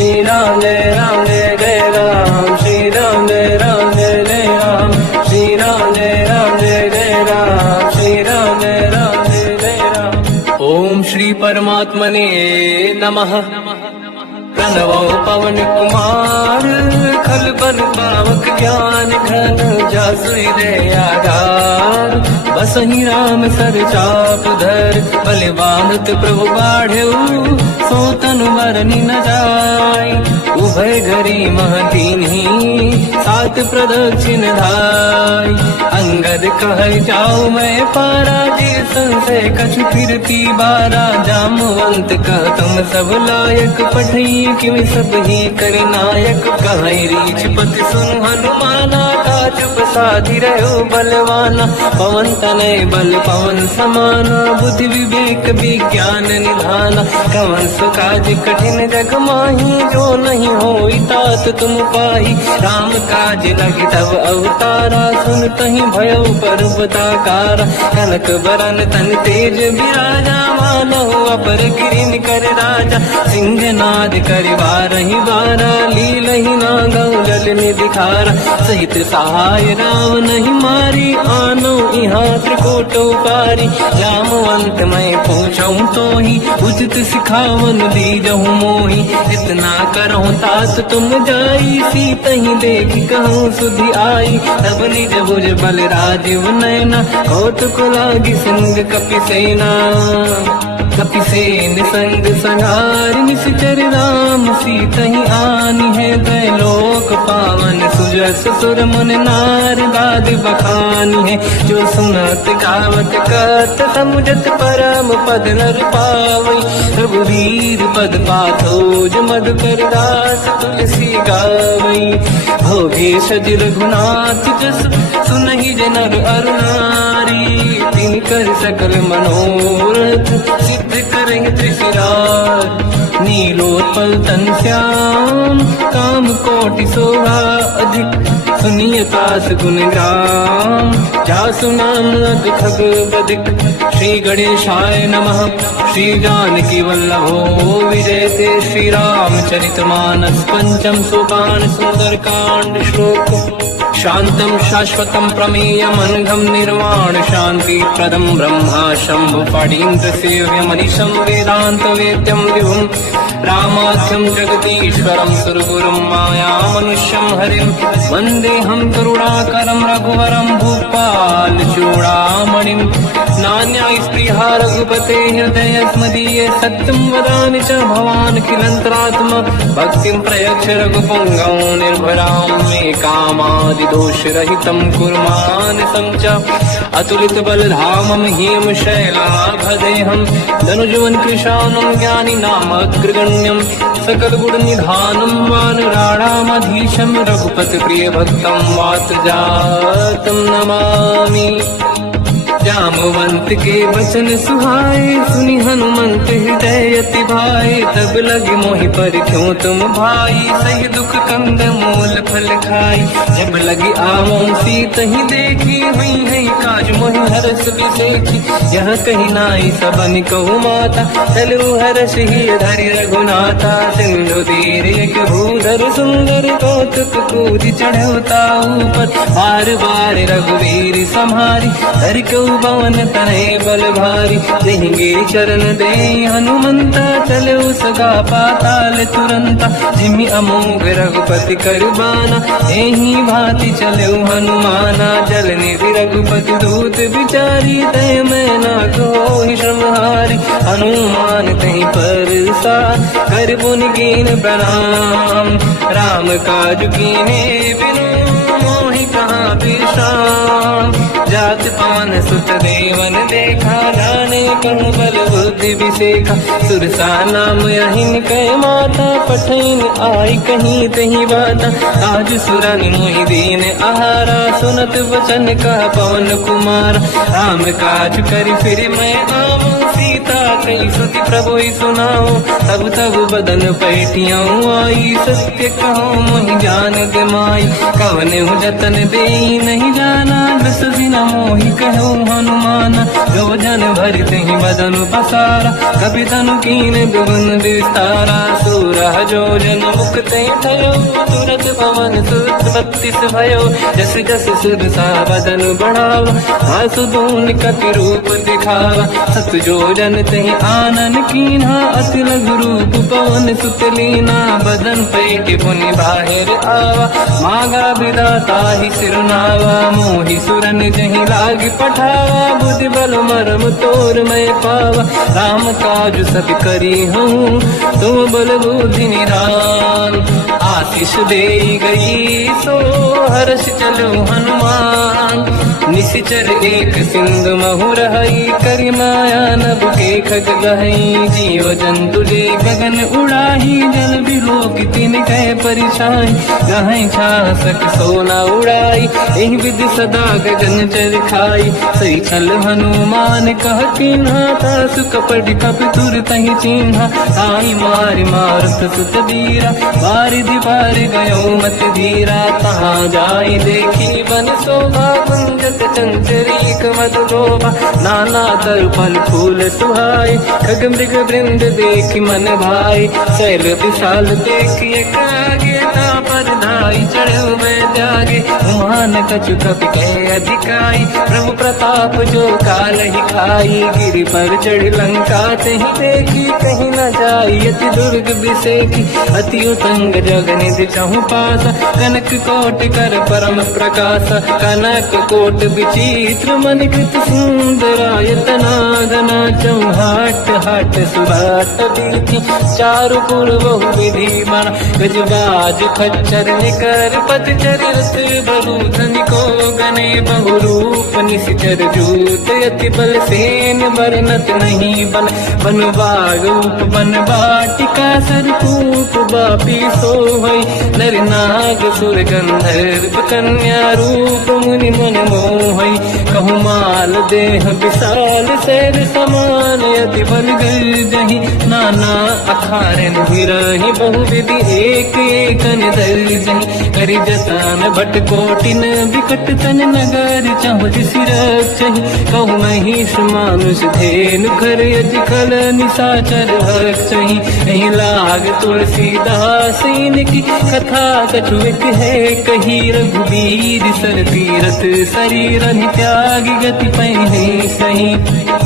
श्री राम जय जय राम, श्री राम जय जय राम, श्री राम जय जय राम, श्री राम जय जय राम। ओम श्री परमात्मने नमः। प्रणवो पवन कुमार, खल बल पावक ज्ञान घन, जासुई दे आधार। बसहि राम सर चाप धर, बलवानत प्रभु बाढ़ऊ, सो तनु मरनि न जाय। उभय घरी महदीन्ही, सात प्रदक्षिण धाय। अंगद कह जाऊ मैं पारा, जी संशय कछु फिरती बारा। जामवंत कह तुम सब लायक, पठई किम सब ही कर नायक। कहीं रीछ पति सुन हनुमाना, काज प्रसादी रहो बलवाना। पवन तनय बल पवन समाना, बुद्धि विवेक विज्ञान निधाना। कवन सुकाज कठिन जग माही, जो नहीं होई तात तुम पाही। राम काज लगी तब अवतारा, सुन तहि भयो पर्वताकारा। कनक बरन तन तेज बिराजा, मानहु अपर गिरिन कर राजा। सिंह नाद करिवारहि बारा, लीलहि नागौ जल निधिखारा। सहित सहाय राम नहीं मारी, आनो इहाँ त्रिकोट उपारी। जामवंत मैं पूछऊँ तोहि, उचित सिखावन दीजहु मोहि। इतना करहु तात तुम जाई, सीतहि देखि कहूँ सुधि आई। तब निज भुज बल राजीव नैना, कौतुक लागी सिंह कपिसेना। कपिसेन संग संहार, निश्चर राम सीतहि आनी है। त्रैलोक पावन सुजस सुर मुन नार, गाद बखानी है। जो सुनत गावत कहत, समुझत परम पद नर पावई। रघुवीर पद पाथोज, मधुकर दास तुलसी गावई। भोगे सज रघुनाथ जस, सुनहि जनर अरु नारी। तिन कर सकल मनोरथ, सिद्ध करें त्रिशिरार। नीलोत्पल तन श्याम, काम कोटि शोभा अधिक। सुनिय तास गुण ग्राम, जासु नाम लग खग बदिक। श्री गणेशाय नमः। श्री जानकी वल्लभो विजयते, श्री रामचरित मानस। पंचम सोपान सुंदर कांड श्लोक। शांतं शाश्वतं प्रमेयम्, अनघं निर्वाण शांति प्रदं। ब्रह्मा शंभु फणीन्द्र सेव्यमनिशं, वेदांत वेद्यं विभुं। रामाख्यं जगदीश्वरं, सुरगुरुं मायामनुष्यं हरिं। वन्देऽहं करुणाकरं रघुवरं, भूपाल चूडामणिं। नान्या स्पृहा रघुपते हृदयस्मदीये, सत्यं वदामि च भवान् खिलन्तरात्मा। भक्तिं प्रयच्छ रघुपुङ्गं, निर्भरां मे कामादि दोषरहितं कुर्मानसं च। अतुलित बलधामं हीम शैलाभदेहं, धनुजवन कृशानं ज्ञानी नाम अग्रगण्यं। सकल गुण निधानं वानराणामधीशं, रघुपति प्रिय भक्तं वात जातं नमामि। जामवंत के वचन सुहाए, सुनि हनुमंत हृदय अति भाए। तब लगे मोहि पर क्यों तुम भाई, सही दुख कंद मूल फल खाई। जब लगी आवों सीतहि देखी, हुई है काज मोहि हरस बिसेखी। यह कही नाई सबन कहु माता, चलु हरष ही धरि रघुनाथा। सिंधु तीर एक भूधर सुंदर, कौतुक कूदि चढ़ौता ऊपर। बार बार रघुवीर सम्हारी, धरि कहु पवन तनय बल भारी। देंगे चरण दे हनुमंता, चले सगा पाताल तुरंता। जिमि अमोघ रघुपति कर बाना, एही भांति चले हनुमाना। जल निधि रघुपति दूत विचारी, तय मैं ना कोहि श्रमहारी। हनुमान तहि परसा, कर पुनि कीन प्रणाम। राम काज कीन्हे बिनु, मोहि कहाँ विश्राम। जात पान सुत देवन देखा, जाने कहूँ बल बुद्धि विसेखा। सुरसा नाम अहिन कह माता, पठैन आई कहीं तही बाता। आज सुरन मोहि दीन आहारा, सुनत वचन का पवन कुमार। राम काज करि फिर मैं आऊँ, सीता कही सुति प्रभु सुनाऊँ। तब तब बदन पैठियाँ आई, सत्य कहो मोहि जान गमाई। कवन जतन दे ही नहीं जाना, दस दिन मोहि कहो हनुमाना। जो जन भरते ही बदन पसारा, कभी तनु कीन दुगुन विस्तारा। सूरह जो जन मुक्ते थयो, तुरत पवन सुत 32 भयो। जस जस सुरसा बदन बढ़ावा, आसु दून कति रूप दिखावा। सत जो जन तहि आनन कीन्हा, अति लघु रूप पवन सुत लीना। बदन पेट पुनि बाहिर आवा, मांगा विधाता ही सिरनावा। मोहि सुरन जहि लाग पठावा, बुद्धि बल मरम तोर मैं पावा। राम काज सब करी हूँ, तुम बल बुद्धि निधान। आशीष दे गई सो हर्ष चलो हनुमान। निशिचर एक सिंधु महु रही, करि माया नभ के खग गहई। जीव जंतु ले गगन उड़ाही, जल बिलोक तिन कह परिछाई। गहई छासक सोना उड़ाई, एहि विधि सदा गगन चर खाई। सही छल हनुमान कह कीन्हा, तासु कपट कप तुर तहि चिन्हा। आई मारि मारुत सुत वीरा, बारिधि पार गयो मत धीरा। तहाँ जाई देखी बन शोभा, कुंजत चंचरीक मधु लोभा। नाना तर फल फूल सुहाए, खग मृग वृंद देखी मन भाई। शैल विशाल देखी एक आगे, ना पर धाई चढ़ो मैं त्यागे। उमान कछु कपि कह अधिकाई, प्रभु प्रताप जो काल ही खाई। गिरि पर चढ़ लंका तहि देखी, कहीं न जाई अति दुर्ग बिसेकी। अति उतंग जग निधि चहु पासा, कनक कोट कर परम प्रकाश। कनक कोट विचित्र मन कृत सुंदरायतना। धना चौहाट हाट सुराट दीति, चारु पुर बहु विधि बना। गजबाज खच्चर निकर पतचर, रथ बरूथन को गने बहु रूप। निशिचर जूत अति बल सेन, बरनत नहीं बन। बन बारूप बन बाटिका, सरकूप बापी सोहई। नर नाग सुर गंधर्व कन्या, रूप मुनि मन मोहई। कहु माल देह विशाल, शैल समान अति बल गर्जहि। नाना अखारन भिरहि, बहु विधि एक एकन दर्जहि। करि जतन भट कोटिन, विकट तन नगर चहु सिरक्षहि। कहु महिष मानुष धेनु, खर अजखल निशाचर भक्षहि। एहि लाग तुलसीदास इनकी, कथा कछु एक है कही। रघुबीर सर तीरथ शरीर, त्यागी गति पहि सही।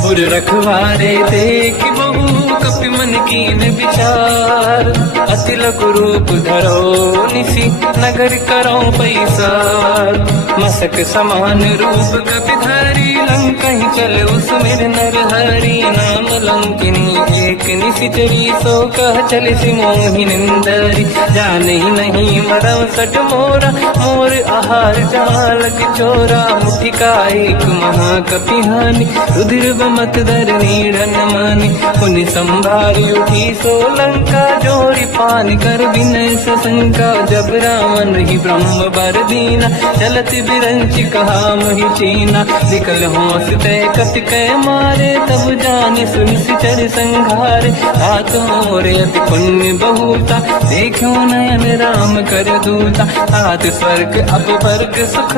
उर रखवारे देख बहु, कपि मन कीन विचार। अति लघु रूप धरो निशि, नगर करो पैसार। मसक समान रूप कपि धरी, लंकहि चले उसमेर नर हरि। नाम लंकिनी एक निशिचरी, सो कह चले सि मोहि निंदरी। जाने नहीं मरम सट मोरा, मोर आहार जालक चोरा। मुठिका एक महाकपि हानि, रुधिर बमत धर नीड़न मानि। पुनि संभारी उठी सो लंका, जोरी पानी कर विनय सशंका। जब रावण ही ब्रह्म बर दीना, चलत बिरंच कहा मोहि चीना। निकल होश तय कपि कह मारे, तब जाने सुन सिचर संघारे। हाथ मोरे अति पुण्य बहुता, देखो नयन राम कर दूता। हाथ स्वर्ग अब वर्ग सुख,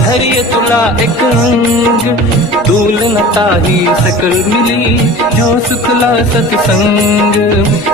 धरिय तुला एक अंग। दूल न ताहि सकल मिली, जो सुखला सतसंग।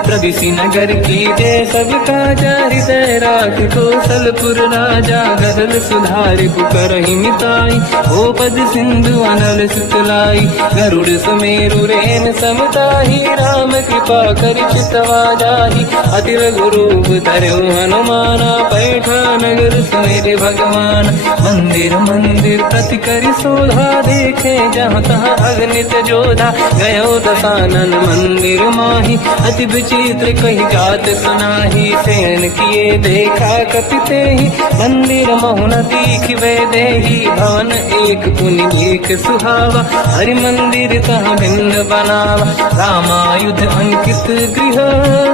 प्रविशि नगर की जय सब काजा, हृदय राख कौशलपुर राजा। गरल सुधारि पुकारहि मिताई, ओ पद सिंधु अनल सुतलाई। गरुड़ सुमेरु रेन समताहि, राम कृपा करि चितवा जाहि। अति लघु रूप धरऊ हनुमाना, पैठा नगर सुमेरे भगवान। मंदिर मंदिर प्रति करि शोधा, देखे जहाँ तहाँ अगणित जोधा। गयो दशानन मंदिर माहि, अति विचित्र कही जात सुनाही। सेन किए देखा कपि तेहि, मंदिर महु न दीखिबे देहि। भवन एक पुनि एक सुहावा, हरि मंदिर तहाँ भिन्न बनावा। रामायुध अंकित गृह,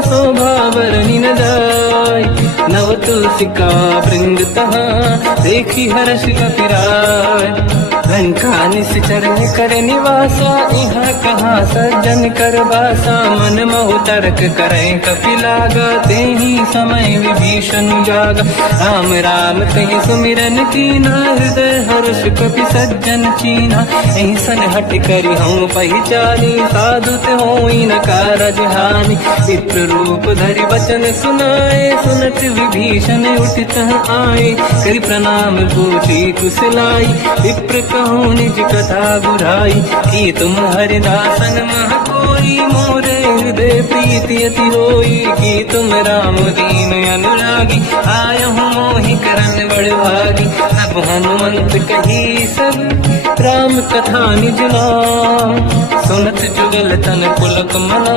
शोभा बरनि न जाय। नव तुलसी का वृंद तहाँ देखी हर्ष कपिराय। लंका निश्चर कर निवासा यहाँ कहाँ सज्जन कर वासा। मन मोह तर्क करें कपिलागा तेहि समय विभीषण जागा। राम राम कहीं सुमिरन कीना हृदय हर्ष कपि सज्जन चीना। ऐसन हट करी हम पहचानी साधु ते होई न कारज हानि। विप्र रूप धरि वचन सुनाए सुनत विभीषण उठित आए। करि प्रणाम पूछी कुशलाई विप्र कहूँ निज कथा बुराई। कि तुम हरिदासन मह कोई मोरे हृदय प्रीति अति होई। कि तुम राम दीन अनुरागी आयहु मोहि करन बड़ भागी। तब हनुमंत कही सब राम कथा निज नाम। सुनत जुगल तन पुलक मना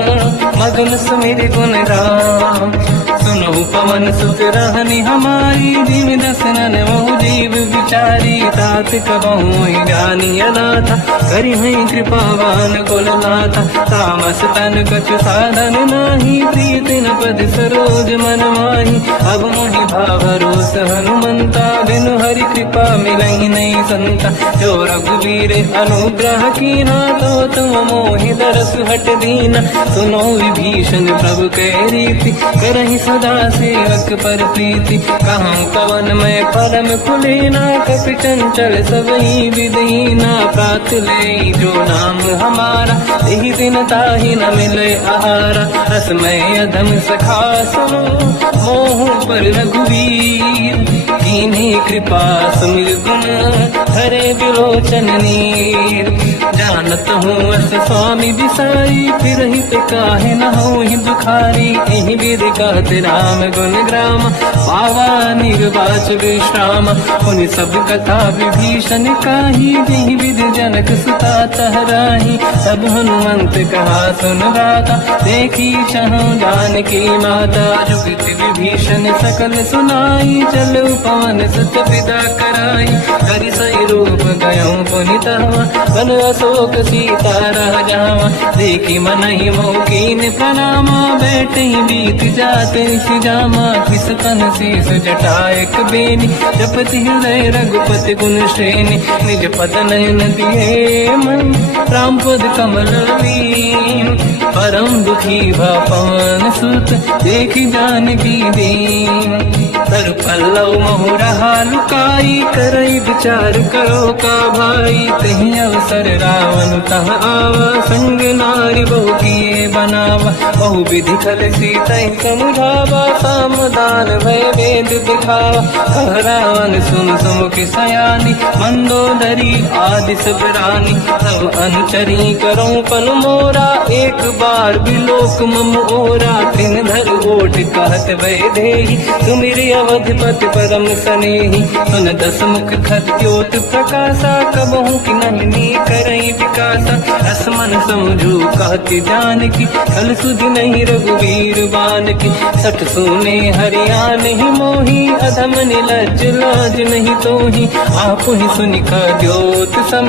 मगन सुमिर गुण राम। सुनहु पवन सुत रहनि हमारी जीव दसनन मोह जीव विचारी। तात कबहु ज्ञानी अनाथा करि हैं कृपावान कुलनाथा। तामस तन कछु साधन नाही प्रीत न पद सरोज मन माही। अब मोहि भावरोस हनुमंता बिनु हरि कृपा मिलहि नहीं संता। जो रघुवीर अनुग्रह कीना तो तुम मोहि दरस हट दीना। सुनो विभीषण प्रभु के रीति करहि सदा सेवक पर प्रीति। कहूँ कवन मैं परम कुलीना कपि चंचल सबही विदहीना। प्रात ले जो नाम हमारा यही दिन ताहि न मिले आहारा। रसमय अधम सखा सुनो मोह पर रघुवीर। कीन्ही कृपा सुमिर गुण हरे विलोचन नीर। जानत हूँ अस स्वामी बिसाई फिर हित काहे न होहि दुखारी। एहि विधि कहत राम गुण ग्राम पावा निर्वाच विश्राम। उन सब कथा विभीषण काही जेहि विधि जनक सुता तहराही। तब हनुमंत कहा सुन गाता देखी चहु जानकी माता। जुगत विभीषण सकल सुनाई चलो पवन सुत पिता कराई। करि सही रूप गयो पुनितवा बन अशोक सीता रह जावा। देखी मनहि मोकीन प्रणामा बैठे बीत जाते सिजामा। किस तन शीस जटायक बेनी जपति हृदय रघुपति गुण श्रेणी। निज पद नयन दिए मन राम पद कमल लीन। परम दुखी भा पवन सुत देखी जानकी दीन। तर पल्लव महु रहा लुकाई करई विचार करो का भाई। तहि अवसर रावण तह आवा संग नारी बहु किए बनावा। बहु विधि खल सीता समुझावा सामदान भय वेद दिखावा। कह रावण सुन सुमुख सयानी मंदोदरी आदि सब रानी। तब अनुचरी करो पन मोरा एक बार बिलोक मम ओरा। तिन धर ओट कहत भय देहि सुमिरि अवधपति परम सनेहि। सुन दस मुख खद्योत प्रकाशा कबहु कि नहिनी करई विकासा। असमन समझू कहती जानकी कल सुधि नहीं रघुवीर बानकी। सठ सुने हरिया नहीं मोही अधम निलज लाज नहीं तोही। आप ही सुनि खद्योत सम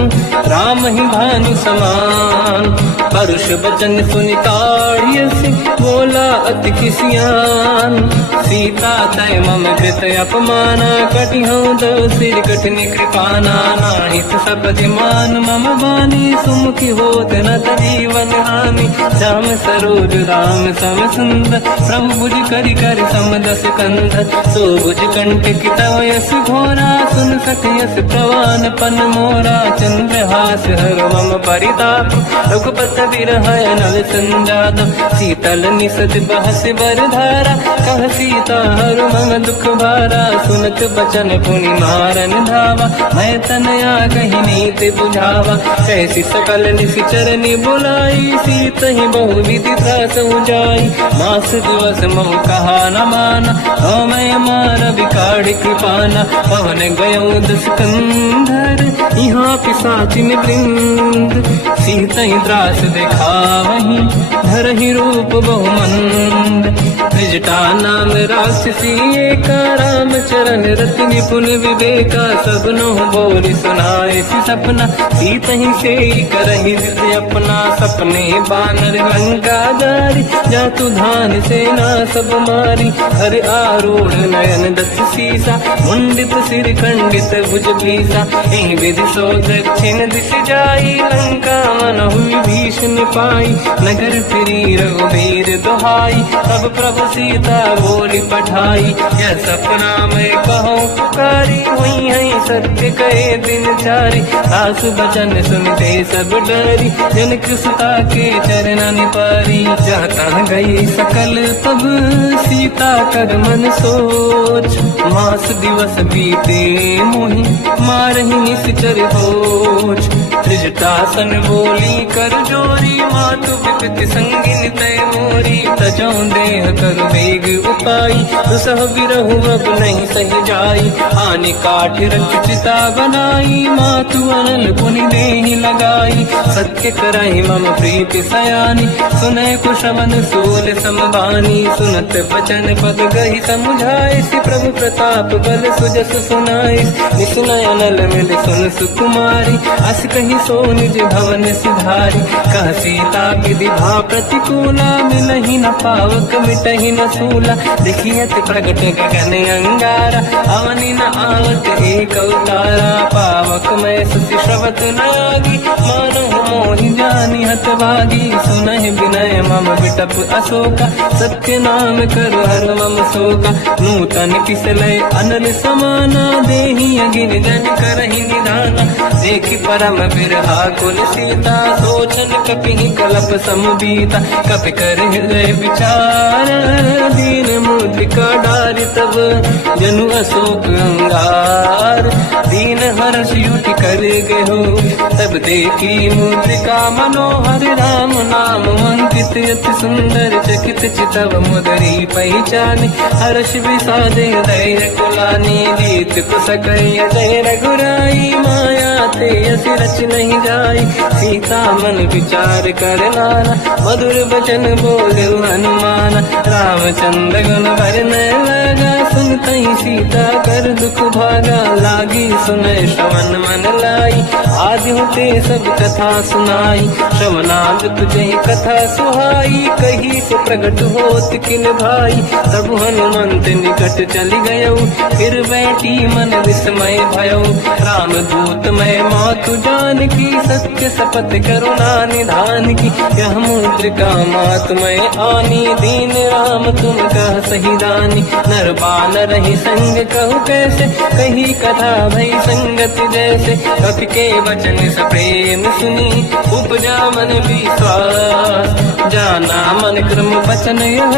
राम ही भानु समान। परुष बचन सुनि ताड़ियसि बोला अति किसियान। सीता तय मम कृत अपमाना कटिहूँ दो सिर कठिन कृपाना। नाहित सपति मान मम बानी सुमुखी होत न जीवन हानि। श्याम सरोज राम सम सुंदर प्रभु भुज करि कर समदस कंध। सो भुज कंठ की तव यस घोरा सुन सत यस प्रवान पन मोरा। चंद्रहास हर मम परिताप रघुपत बिरह नल संजात। शीतल निसत बहस बरधारा कह सीता हर मम दुख भारा। सुनत बचन पुनि मारन धावा मैं तनया कही नीति बुझावा। कैसी सकल निश्चर बुलाई सीत ही बहु विधि त्रास जाई। मास दिवस मोह कहा न माना तो मैं मार बिकाड़ कृपाना। पवन गयो दस कंधर यहाँ पिशाचिन वृंद। सीत ही त्रास देखा वहीं धर ही रूप बहुमंद। त्रिजटा नाम राक्षसी एका, राम चरण रति निपुण विवेका, सबनो बोल सुनाए सी सपना, सीत ही से करहि जिद अपना, सपने बानर लंका जारी, जातु धान सेना सब मारी, हर आरूढ़ नयन दस सीसा, मुंडित सिर खंडित भुज भीसा, एहि विधि सो दक्षिण दिश जाई, लंका मन हुई भीषण पाई, नगर फिरी रघुबीर दुहाई, तब प्रभु सीता बोली पठाई, यह सपना मैं कहूँ पुकारी, हुई है सत्य कहे दिन चारी, आस बचन सुनते सब डरी, जनक सुता के चरण पारी, जाता गई सकल तब सीता कर मन सोच, मास दिवस बीते मोहि मारहि निश्चर होच, त्रिजटासन बोली कर जोरी, मातु विपति संगिन तय मोरी, तजौ देह कर वेग उपाई, दुसह बिरहु अब नहीं सही जाई, आने काठ रख चिता बनाई, मातु अनल पुनि देहि लगाई, सत्य कराई मम प्रीति सयानी, सुनय कुशवन सूल समबानी, सुनत बचन पद गहि समुझाए, सि प्रभु प्रताप बल सुजस सुनाई, निसुनय अनल मिल सुन सुकुमारी, अस कहि सो निज भवन सिधारी, कह सीता विधि भा प्रतिकूला, मिलहि न पावक मिटहि न सूला, देखियत प्रगट गगन अंगारा, अवनि न आवत एक अवतारा, पावक मैं सुसि श्रवत न आगी, मानहु मोहि जानि हत भागी, सुनहि विनय मम विटप अशोका, सत्य नाम करु हर मम शोका, नूतन किसलय अनल समाना, देहि अगिन जन करहि निधाना, देखि परम बिरहा कुल सीता, सोचन कपिहि कलप समबीता, कपि कर हृदय विचार, दीन मुद्रिका डारि तब जनु अशोक अंगार, दीन हर्ष युति कर गयो, तब देखी मुद्रिका मनोहर, राम नाम अंकित अति सुंदर, चकित चितव मुदरी पहचानी, हर्ष विषादे धैर्य कुलानी, जीत कुसकय जय रघुराई, माया ते अस रच नहीं जाई, सीता मन विचार कर नाना, मधुर बचन बोले हनुमान, रामचंद्र गुण वरनय लगा, सुनतहि सीता कर दुख भागा, लागी सुनय श्रवण मन लाई, आदि होते सब कथा सुनाई, श्रवणागत तुझे कथा सुहाई, कही से प्रगट होत किन भाई, तब हनुमंत निकट चली गयो, फिर बैठी मन विस्मय भयो, राम दूत मैं मातु जान की, सत्य शपथ करुणा निधान की, यह मुद्रिका मात मैं आनी, दीन राम तुम कह सही दानी, नर बानर ही संग कहु कैसे, कही कथा भई संगत जैसे, कपि के वचन सप्रेम सुनी, उपजा मन विश्वास, जाना मन क्रम वचन यह,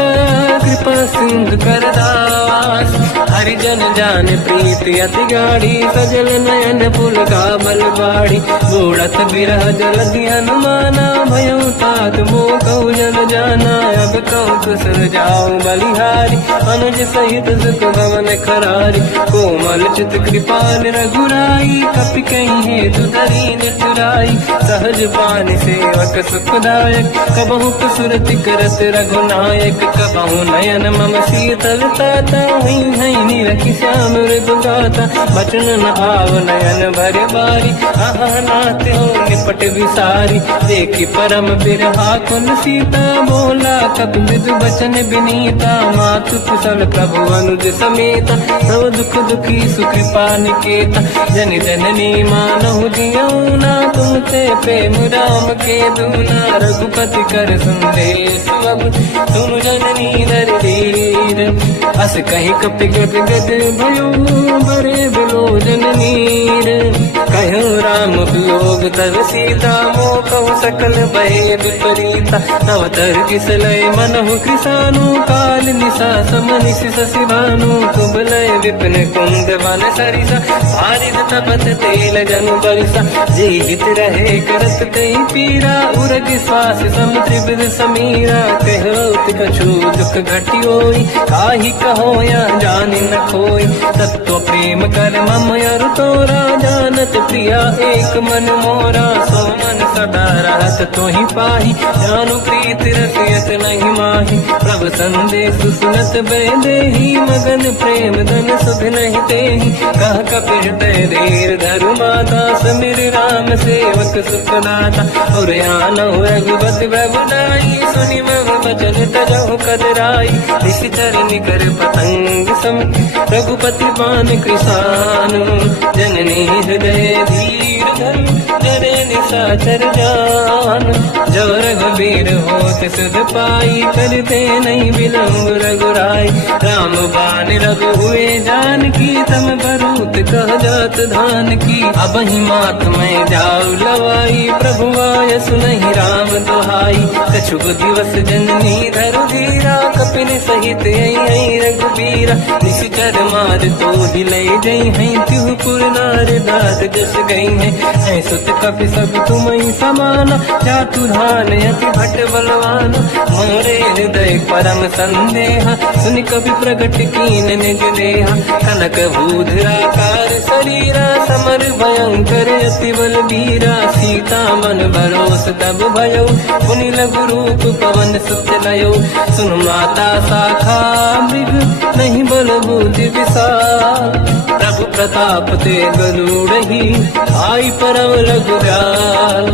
कृपा सिंधु कर दास, हरिजन जान प्रीति अति गाढ़ी, सजल नयन पुल का बल बाड़ी, बूढ़त बिरह जल हनुमाना, भयो तात मोह कहु जन जाना, अब कहु कुशल जाओ बलिहारी, अनुज सहित सुख भवन खरारी, कोमल चित कृपाल रघुराई, कपि कहीं हेतु धरीन चुराई, सहज पान सेवक सुखदायक, कबहु कुसुरति करत रघुनायक, कबहु नयन मम शीतल ताता, हुई है नीरखि श्याम मृदु गाता, बचन न आव नयन भर बारी, आहा नाथ हो निपट विसारी, देखि परम बिरहा कुल सीता, बोला कपि मृदु बचन विनीता, मातु कुशल प्रभु अनुज समेता, सब दुख दुखी सुकृपा निकेता, जन जननी मानहु जियौना, तुम ते प्रेम राम के दूना, रघुपति कर संदेश अब तुम जननी नर धीर, अस कहि कपि गद गद भयो, बरे बिलोचन नीर, कहो राम वियोग तब सीता, मोह कहु सकल भय विपरीता, नवतर किसलय मनहु कृसानु, काल निशा समनिश शशि भानु, कुबलय विपिन कुंद वन सरिसा, पारिद तपत तेल जनु बरिसा, जीवित रहे करत कई पीरा, उरग श्वास सम त्रिविध समीरा, कहत कछु दुख घटी होई, काहि कहो या जानि न खोई, तत्व प्रेम कर मम अरु तोरा, जानत प्रिया एक मन मोरा, सो मन सदा रहत तो ही पाही, जानु प्रीत रसियत नहीं माही, प्रभु संदेश सुनत बैदेही, मगन प्रेम धन सुध नहीं तेही, कह कपि हृदय धीर धरु माता, समिर राम सेवक सुखदाता, और आनहु रघुपति प्रभुदाई, सुनि मम बचन तजहु कदराई, निश्चर निकर पतंग सम, रघुपति पान कृसानु, जननी हृदय धीर धरु, जरे निशाचर जान, जो रघुबीर होत सुध पाई, करते नहीं विलम्ब रघुराई, राम बान रघु हुए जानकी, तम भरूत कह जात धान की, अब ही मात में जाऊ लवाई, प्रभु आय सुनहि राम दुहाई, कछुक दिवस जननी धरु धीरा, कपिन सहित आई रघुबीरा, निश्चर मार तो हिलै जई हैं, तिहु पुर नार दात जस गई है, सुत कपि सब तुमहि समाना, जातु धान अति भट बलवाना, मोरे हृदय परम संदेहा, सुनि कपि प्रगट कीन निज देहा, कनक भूधराकार शरीरा, समर भयंकर अति बल बीरा, सीता मन भरोस तब भयो, पुनि लघु रूप पवन सुत लयो, सुन माता शाखा मृग नहीं बल बुद्धि विशाल, प्रभु प्रताप ते गरुड़हि, आई परम रघुराल,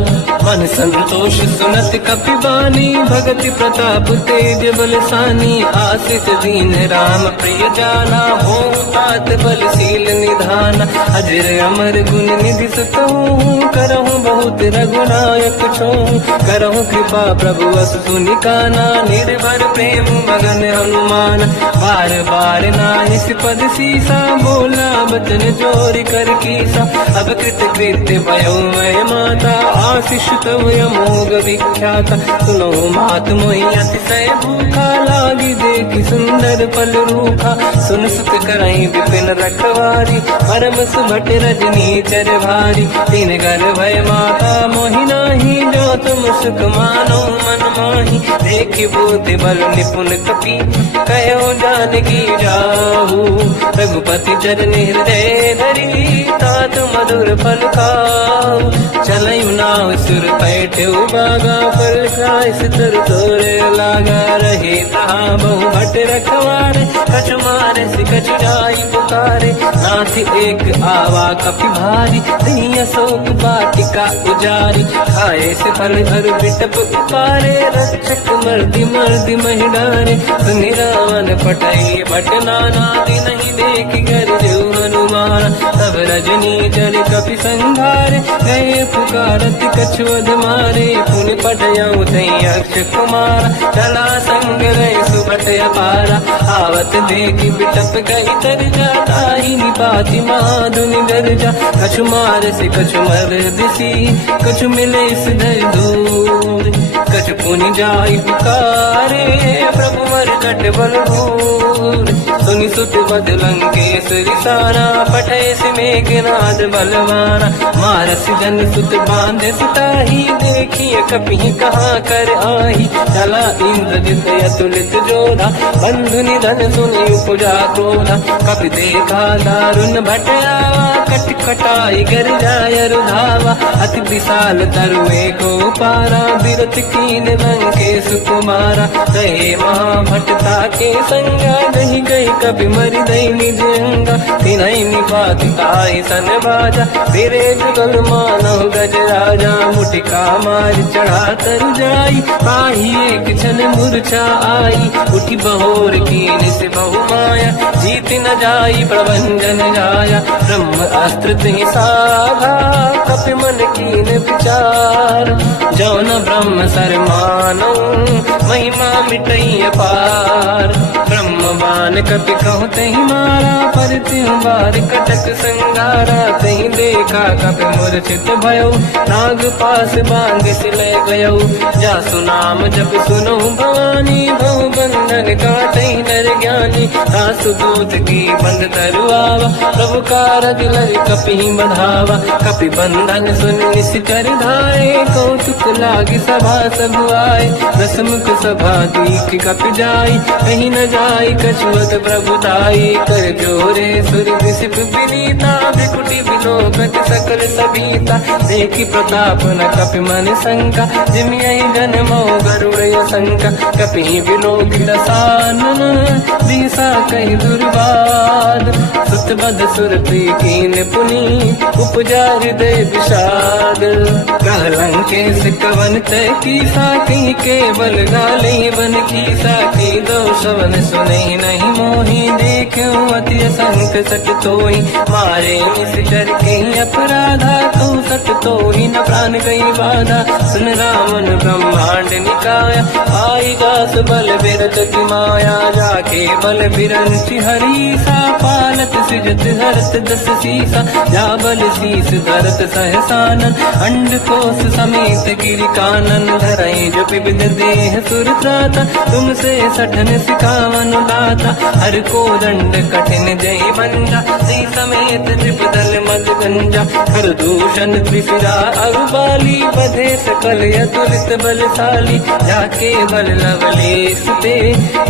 मन संतोष सुनत कपि बानी, भगति प्रताप तेज बलसानी, आशीष दीन राम प्रिय जाना, हो तात बलशील निधाना, अजर अमर गुण निधि सुतहु, करहु बहुत रघुनायक छोहु, करहु कृपा प्रभु अस सुनि काना, निर्भर प्रेम मगन हनुमान, बार बार नाहिस पद सीसा, बोला बचन जोरि कर कीसा, अब कृत कृत्य भयो मैं माता, आशीष तव अमोघ विख्याता, सुनो मात मोहि अतिशय भूखा, लागी देखि सुंदर फल रूखा, सुन सुत करहि विपिन रखवारी, परम सुभट रजनी चर भारी, तीन घर भय माता मोहि नाही, जो तुम सुख मानो मन माही, देखि बुद्धि बल निपुण कपि, कहो जानकी जाहू, रघुपति चरण हृदय धरी, तात मधुर फल खाऊ, चलऊ नाव सुर पैठे बागा, फल खाय सितर तोरे लागा, रहे तहाँ बहु भट रखवारे, कछु मारे से कछु जाई पुकारे, नाथ एक आवा कपि भारी, दही अशोक वाटिका उजारी, खाए से फल हर बिटप उपारे, रक्षक मर्दि मर्दि महि डारे, सुनि रावण पटई भट नाना, नहीं देख कर देव हनुमान, तब रजनी जल कपि संघारे, गए पुकारत कछुअध मारे, पुनि पटयऊ तई अक्ष कुमार, चला संग रहे सुभट अपारा, आवत देखि बिटप कहि तर जाता, ही निपाति महाधुनि गर्जा, कछु मार से कछु मर दिसी, कछु मिले सिधर दूर, कछु पुनि जाई पुकारे, प्रभु मर कट बल भूर, सुनि सुत बद लंकेश रिसाना, पठय से मेघनाद बलवाना, मारस जन सुत बांधे सिताही, देखिए कपि कहाँ कर आही, चला इंद्रजित अतुलित जोधा, बंधु निधन सुनि उपजा क्रोधा, कपि देखा दारुण भट आवा, कट कटाई गर जाय रुधावा, अति विशाल तरुए को पारा, बिरत कीन लंकेश कुमारा, गए महाभटता के संगा, दही गई कपि मरि दई निज अंगा, तिनहि निपाति ताहि सन बाजा, फिरे जुगल मानव गज राजा, मुटिका मार चढ़ा तर जाई, पाही एक क्षण मूर्छा आई, उठी बहोर कीन से बहु माया, जीत न जाई प्रभंजन जाया, ब्रह्म अस्त्र तिहि साधा, कपि मन कीन विचार, जौन ब्रह्म सर मानो, महिमा मिटई अपार, ब्रह्म बान कपि कहु तहि मारा, पर तिहु बार कटक संगारा, तहि देखा कपि मूर्छित भयो, नाग पास बांग सिलय गयो, जासु नाम जप सुनो भवानी, भव बंधन काटहि नर ज्ञानी, दासु दूत की बंध तरुआवा, प्रभु कारज लरि कपि बधावा, कपि बंधन सुनि निश्चर धारे, कौतुक हंस लागी सभा सब आए, दसमुख सभा दीख कप जाई, कहीं न जाई कछुअत प्रभुताई। कर जोरे सुर विसिप विनीता, बिकुटी बिलोकत सकल सबीता, देखी प्रताप न कपि मन शंका, जिमियै जन्मो गरुड़ शंका। कपि बिलोकित सानन, दिशा कहि दुर्वाद, सुत बध सुरति कीन पुनी, उपजा हृदय विषाद। कहलंकेश कवन तय कीसा, कहीं केवल गाले बन कीसा, की दो शवन सुनहि नहीं मोहि, देखे अति संत सट तोहि, मारे निश्चर कहीं अपराधा, तो सट तोहि न प्राण कहीं बाधा। सुन रामन ब्रह्मांड निकाया, आई गास बल बिरत की माया, जाके बल बिरंचि हरीसा, पालत सिजत हरत दस सीसा, जा बल शीस धरत सहसानन, अंड कोस समेत गिरि कानन, धरई जो विविध देह सुर त्राता, तुमसे सठन सिखावन दाता। हर को दंड कठिन जय बंजा, सी समेत त्रिपदल मद गंजा, हर दूषण त्रिशिरा अगुबाली, बधे सकल यतुलित बलशाली, जाके बल लवलेश ते,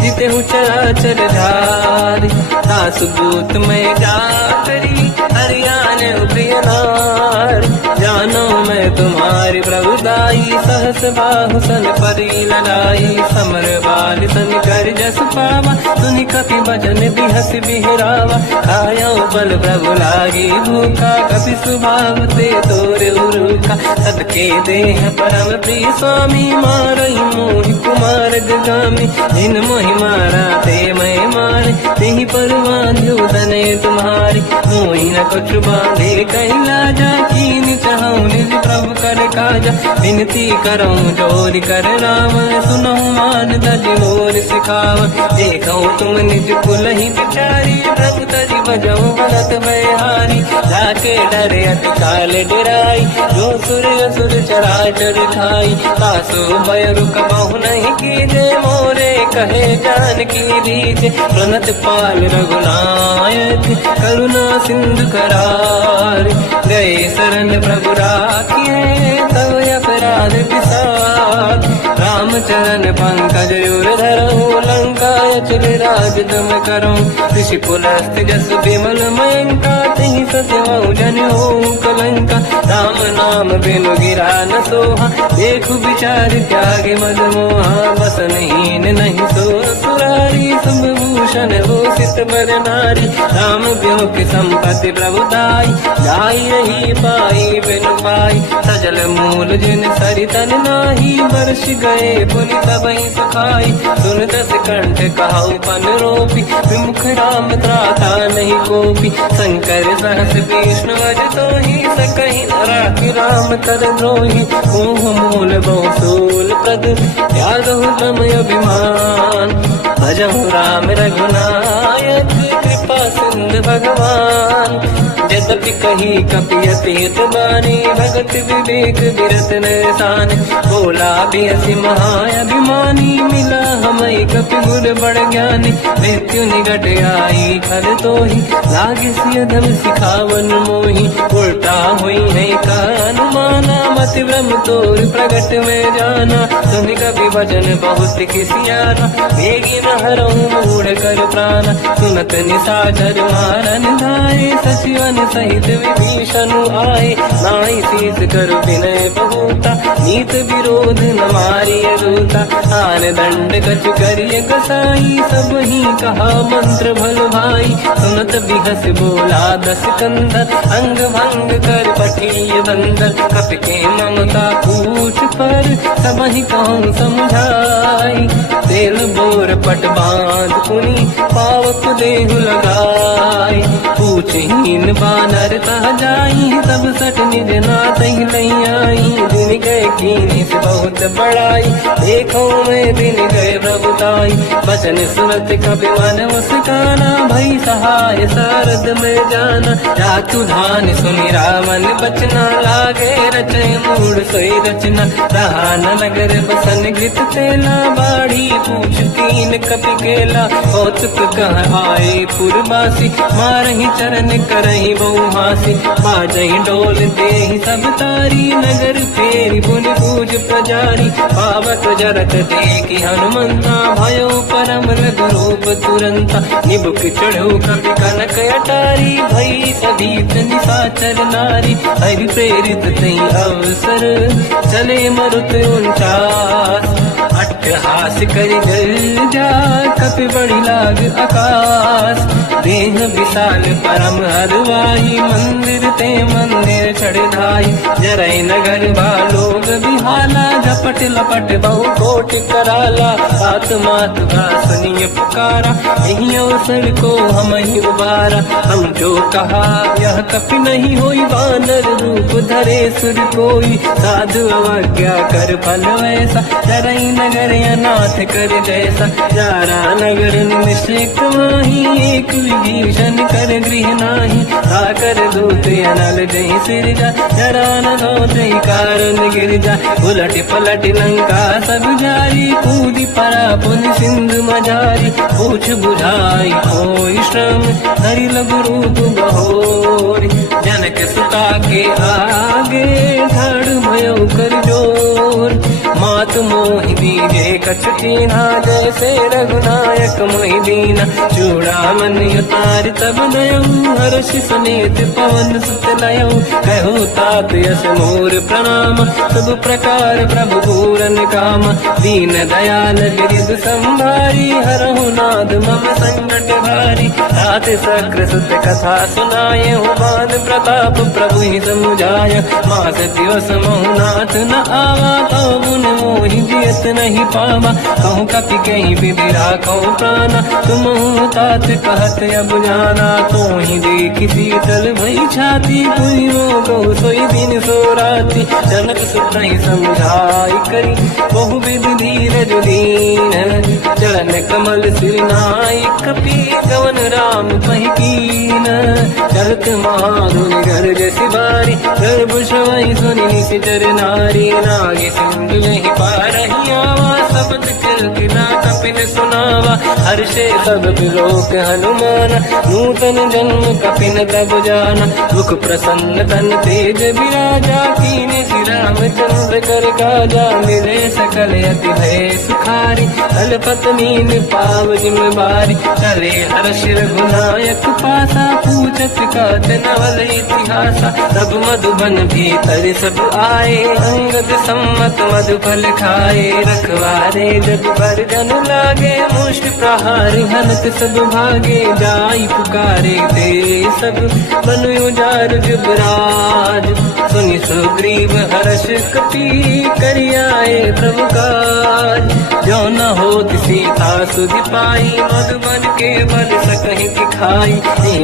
जिते चराचर धारी। दास दूत में जाकरी, हरियाण प्रिय नार, जानो मैं तुम्हारी प्रभुदाई, सहस बाहु सन परी लड़ाई। समर बाल सन कर जस पावा, सुनि कपि भजन बिहस बिहरावा, खायो बल प्रभु लागी भूखा, कपि स्वभाव ते तोरे उरुखा। सबके देह परम प्रिय स्वामी, मारई मोहि कुमार गगामी, जिन मोहि मारा ते मैं मारे, तेहि पर बांध्यो तनय तुम्हारी। मोहि न कछु बांधे कैलाजा, कीन चाहूं निज प्रभु कर काजा, विनती करऊं जोर कर राम, सुनऊं मान दज मोर सिखाव। देखऊं तुम निज कुल ही बिचारी, प्रभु तज बजऊं बनत मैं हारी। जाके डरे अति काल डराई, जो सुर असुर चराचर खाई, तासु भय रुक बहु नहीं कीजे, मोरे कहे जान की दीजे। प्रणत पाल रघुनायक, करुणा सिंधु करार, गए शरण प्रभु राखिए, तव अपराध विसार। रामचरण पंकज उर धरऊं, लंका अचल राज तुम करूं, ऋषि पुलस्त जस विमल मयंका, तिहि ससेवऊं जन होऊं कलंका। राम नाम बिनु गिरा न सोहा, देखु विचार त्यागे मद मोहा, बसनहीन नहीं सो सुरारी, शुभ भूषण हो सित बर नारी। राम ब्यों की संपत्ति प्रभुताई, जाई रही पाई बिनु पाई, सजल मूल जिन सरितन नाही, वर्ष गए पुनि तबहि सुखाई। सुन दस कंठ कहाऊ पन रोपी, विमुख राम त्राता नहीं कोपी, शंकर सहस विष्णु अज तोहि, सकहि न राखि राम कर द्रोही। मोह मूल बहु सूल प्रद, त्यागहु तम अभिमान, भजहु राम रघुनायक, कृपा सिंधु भगवान। यद्यपि कही कपियति हित बानी, भगत विवेक विरत नसान, बोला बियसि महाअभिमानी, मिला हमई कपि गुर बड़ ज्ञानी। मृत्यु निकट आई खल तोहि, लागे सिय धम सिखावन मोहि, उल्टा हुई है का अनुमाना, मति ब्रह्म तोर प्रगट में जाना। सुनि कपि वचन बहुत किसियाना, वेगी न हरऊं मूढ़ कर प्राण, सुनत निशाचर मारन धाये, सचिवन सहित विभीषण आए, नाई शीस कर विनय बहुता, नीत विरोध न मारिय दूता। आन दंड कछ करिय कसाई, सब ही कहा मंत्र भल भाई, सुनत बिहस बोला दस कंधर, अंग भंग कर पठिय बंदर। कपि के ममता पूछ पर, सब ही कहूँ समझाई, तेल बोर पट बांध पुनि, पावक देहु लगाई। पूछहीन बानर तह जाई, सब सट निज नाथ ही नहीं आई। दिन गए कीनी से बहुत बड़ाई, देखो मैं दिन गए प्रभुताई। बचन सुनत कपि मन मुस्काना, भई सहाय सारद में जाना। जातु धान सुनि रावण बचना, लागे रचे मूढ़ सोई रचना। रहा न नगर बसन गीत तेला, बाढ़ी पूछ कीन कपि केला। कौतुक कह आए पुरवासी, मारहि चरण करही बहु हासी, बाजही ढोल देहि सब तारी, नगर फेरी पुन पूज प्रजारी, पावक जरत देखी हनुमंता, भयो परम रघुरूप तुरंता, निबुक चढ़ो कपि कनक अटारी, भई सभीत निशाचर नारी, हरि प्रेरित तई अवसर, चले मरुत 49, अट्टहास करि जल जा, कपि बड़ी लाग आकाश, देह विशाल परम हरवाई, मंदिर ते मंदिर चढ़ धाई, जरई नगर बालोग बिहाला, झपट लपट बहु कोटि कराला, आत्मात का सुनिय पुकारा, यही अवसर को हम ही उबारा, हम जो कहा यह कपि नहीं होई, वानर रूप धरे सुर कोई, साधु अवज्ञा कर फल वैसा, जरई नगर अनाथ कर जैसा, जारा नगर निश्चित माही, एक विभीषण कर गृह नाही, आकर दूत अनल जय सिर जा, जरा न दे कारण गिर जा, उलट पलट लंका सब जारी, कूदी परा पुन सिंधु मजारी, पूछ बुझाई कोई श्रम, हरि लघु रूप बहोरी, जनक सुता के आगे ठाड़ भयो कर जोर, मात मोहि दीजे कछ कीन्हा, जैसे रघुनायक मोहि दीना, चूड़ामणि उतार तब नयऊ, हर्ष समेत पवन सुत लयऊ, कहो तात यस मोर प्रणाम, सब प्रकार प्रभु पूरन काम, दीन दयाल गिरिध संभारी, हरहु नाद मम संकट भारी, तात सक्र सुत कथा सुनाए, बान प्रताप प्रभु ही समुझाय, मास दिवस महु नाथ न आवा, तौ गुण मोहि जियत नहीं पावा, कहूँ कपि कहीं विधि राखो प्राणा, तुम तात कहत अब जाना, तो ही देखी शीतल भई छाती, पुइयो गौ सोई दिन सो राती, जनक सुत ही समझाई करी, बहु विधि धीरज दीन, चरण कमल सिर नाई, कपि कवन राम पहि कीन, चलत महाधुनि घर जैसी बारी, गर्भ वही सुनि निशिचर नारी, नागे सिंधु यही पारही आवा, शब्द कीर्तना कपिन सुनावा, हर्षे सब लोक हनुमाना, नूतन जन्म कपिन तब जाना, मुख प्रसन्न तन तेज विराजा, कीने श्री रामचंद्र कर काजा, मिले सकल अति भय सुखारी, कलपत मीन पाव जिम बारी, चले हर्ष रघुनायक पासा, पूछत कात नवल इतिहासा, सब मधुबन भीतर सब आए, अंगद सम्मत मधु फल खाए, रखवारे जग पर जन लागे, मुष्ट प्रहार हनत सब भागे, जाई पुकारे ते सब बन उजार जुबराज, सुनि सुग्रीव हर्ष कपि करियाए प्रभु काज, जो न होत सीता सुधि पाई, मधुबन के बल सकहि दिखाई,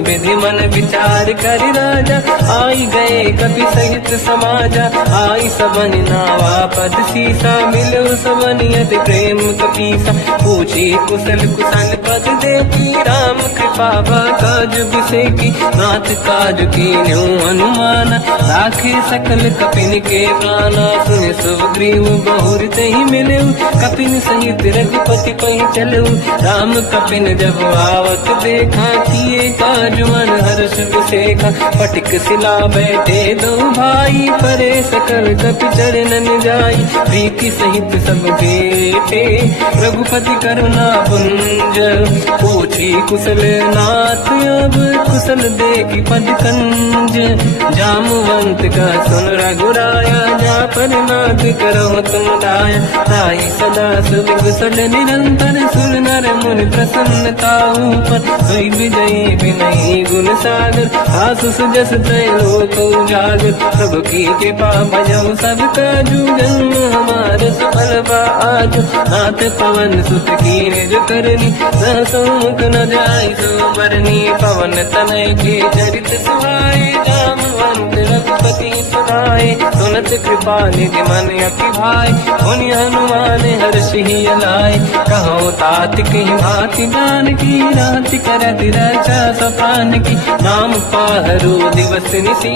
विधि मन विचार कर राजा, आई गए कपि सहित समाजा, आई सबन नावा पद सीसा, मिलो सबन यद प्रेम कपीसा, पूछी कुशल कुशल पद देखी, राम कृपा काज बिसेकी, नाथ काज कीन्यो हनुमाना, राखे सकल कपिन के प्राणा, सुनि सुग्रीव बहुर तहि मिलऊ, कपिन सहित रघुपति पहि चलऊ, राम कपिन जब आवत देखा, किए काज मन हर्ष विसेखा, पटिक शिला बैठे दो भाई, परे सकल कपि चरणन जाई, प्रीति सहित सब बेटे, रघुपति करुणा पुंज, पूछी कुशल नाथ अब कुशल देखी पद कंज, जामवंत का सुन रघुराया, जा पर नाथ करो तुम दाया, ताई सदा सुविकुशल निरंतर, सुर नर मुनि प्रसन्नता ऊपर, सोई विजयी विनयी गुण सागर, आसु सुजस त्रैलोक उजागर, प्रभु की कृपा भजऊ सब काजू, जन्म हमार सफल बा आजू, नाथ पवन सुत की निज करनी, सहसो मुख न जाय सो बरनी, पवन तनय के चरित सुहाए, जामवंत रघुपति सुनाए, सुनत कृपा निधि मन अति भाई, मुनि हनुमान हर्षि अलाय, कहो तात कहीं भांति जान की, रात करत रक्षा सपान की, नाम पाहरो दिवस निसी,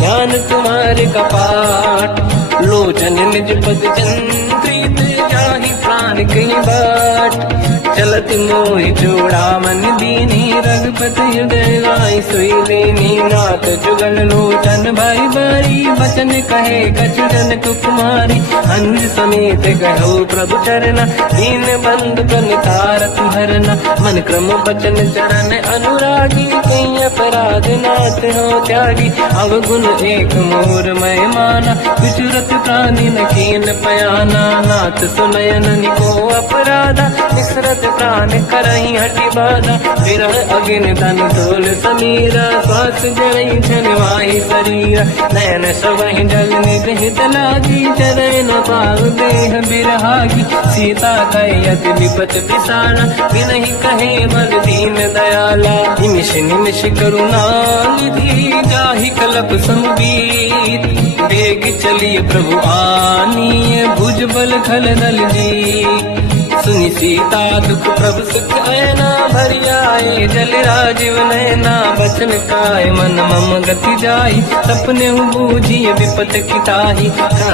ज्ञान तुम्हारे कपाट, लोचन निज पद चंद्रित, जाहि प्राण कहीं बाट, चलत मोहि जोड़ा मन दीनी रघुपति हृदय लाई सोई लेनी नाथ जुगल लोचन भाई बारी बचन कहे कछु जन कुमारी अनुज समेत कहो प्रभु चरना दीन बंधु प्रणितारत हरना मन क्रम बचन चरण अनुरागी कई अपराध नाथ हो त्यागी अवगुण एक मोर मैं माना विचुरत प्राणी न कीन पयाना नाथ सुनयन निको अपराधा विसरत प्राण करही हटि बाधा विरह अगिन तन तोल समीरा श्वास जरई छनवाही शरीरा नयन सबहि जल निज हित लागी चरण न पाव देह बिरहागी सीता कहे अति विपत पिसाना विनहि कहे मन दीन दयाला निमिष निमिष करुणा निधि जाहि कलप संबीत बेग चलिए प्रभु आनीय भुज बल खल दल जी सुनि सीता दुख प्रभु सुख ऐना भर आए जल राजीव नैना बचन काय मन मम गति जाई सपने बूझिए विपत किताही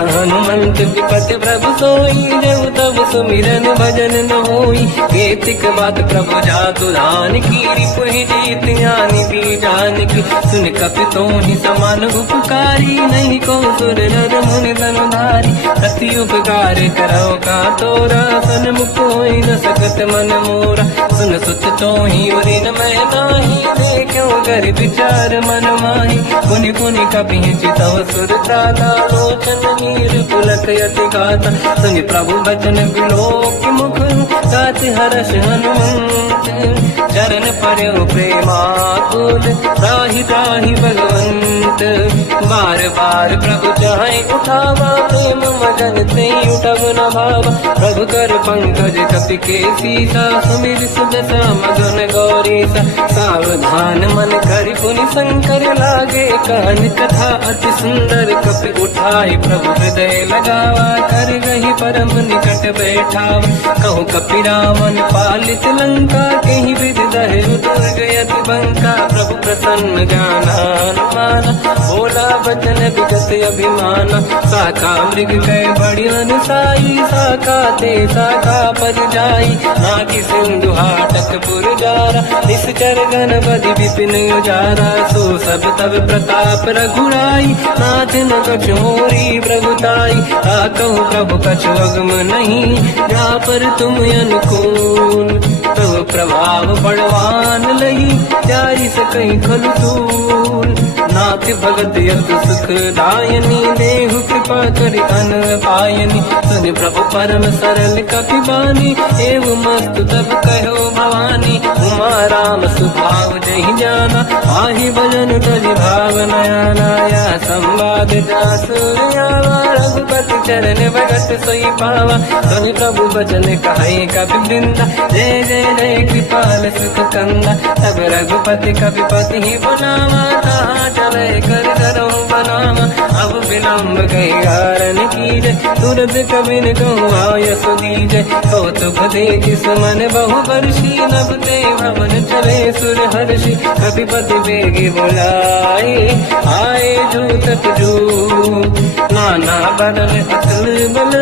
हनुमंत विपत प्रभु सोई जब तब सुमिरन भजन न होई केतिक बात प्रभु जातु दान की रिपुहि जीत ज्ञानी भी जान की सुन कपितों ही समान उपकारी नहीं को सुर नर मुनि धनुधारी अति उपकार करो का तोरा सन्मुख कोई न सकत मन मोरा सुन सुत चोही उरी न मैं नाही देखो कर विचार मन माही पुनि पुनि कपि चितव सुर त्राता लोचन नीर पुलक यति गाता सुनि प्रभु बचन बिलोक मुख गात हर्ष हनुमंत चरण पर्यो प्रेमाकुल त्राहि त्राहि भगवंत बार बार प्रभु चाहे उठावा प्रेम मगन ते उठब न भावा प्रभु कर पंकज कपि के सीसा सुमिर सुदशा मगन गौरीसा सावधान मन कर पुनि शंकर लागे कहन कथा अति सुंदर कपि उठाई प्रभु हृदय लगावा कर गही परम निकट बैठावा कहूँ कपि रावण पालित लंका कहीं विधि दहे दुर्ग यति बंका प्रभु प्रसन्न जाना माना बोला बचन विगत अभिमाना शाखा मृग गए बड़ी अनुसाई शाखा ते शाखा पर जाई नाकि सिंधु हाटक पुर जारा निश्चर गण बदि विपिन उजारा सो सब तब प्रताप रघुराई नाथ न कछु मोरी प्रभुताई कहूँ प्रभु कछु अगम नहीं जा पर तुम अनुकूल प्रभु प्रभाव बड़वान लही जाई सकई खलु तूल नाथ भगत यत सुख दायनी देहु कृपा करि अन पायनी सुनि प्रभु परम सरल कपि बानी एवं मस्तु तब कहो भवानी उमा राम सुभाव जहि जाना आहि भजन तजि भाव नयाना या संवाद जासु आवा रघुपति चरण भगत सोई पावा सुनि प्रभु बचन कहे कपि वृंदा जय जय जय कृपाल सुख कंदा तब रघुपति कपिपति ही बनावा कहाँ चले कर करो बनावा अब विलम्ब गई कारण कीजे तुरंत कबिन कहूँ आयस दीजे कौतुक देख सुमन बहु वर्षी नभ ते भवन चले सुर हर्षि कपिपति बेगी बुलाए आए जूतक जू नाना बदल अतल बल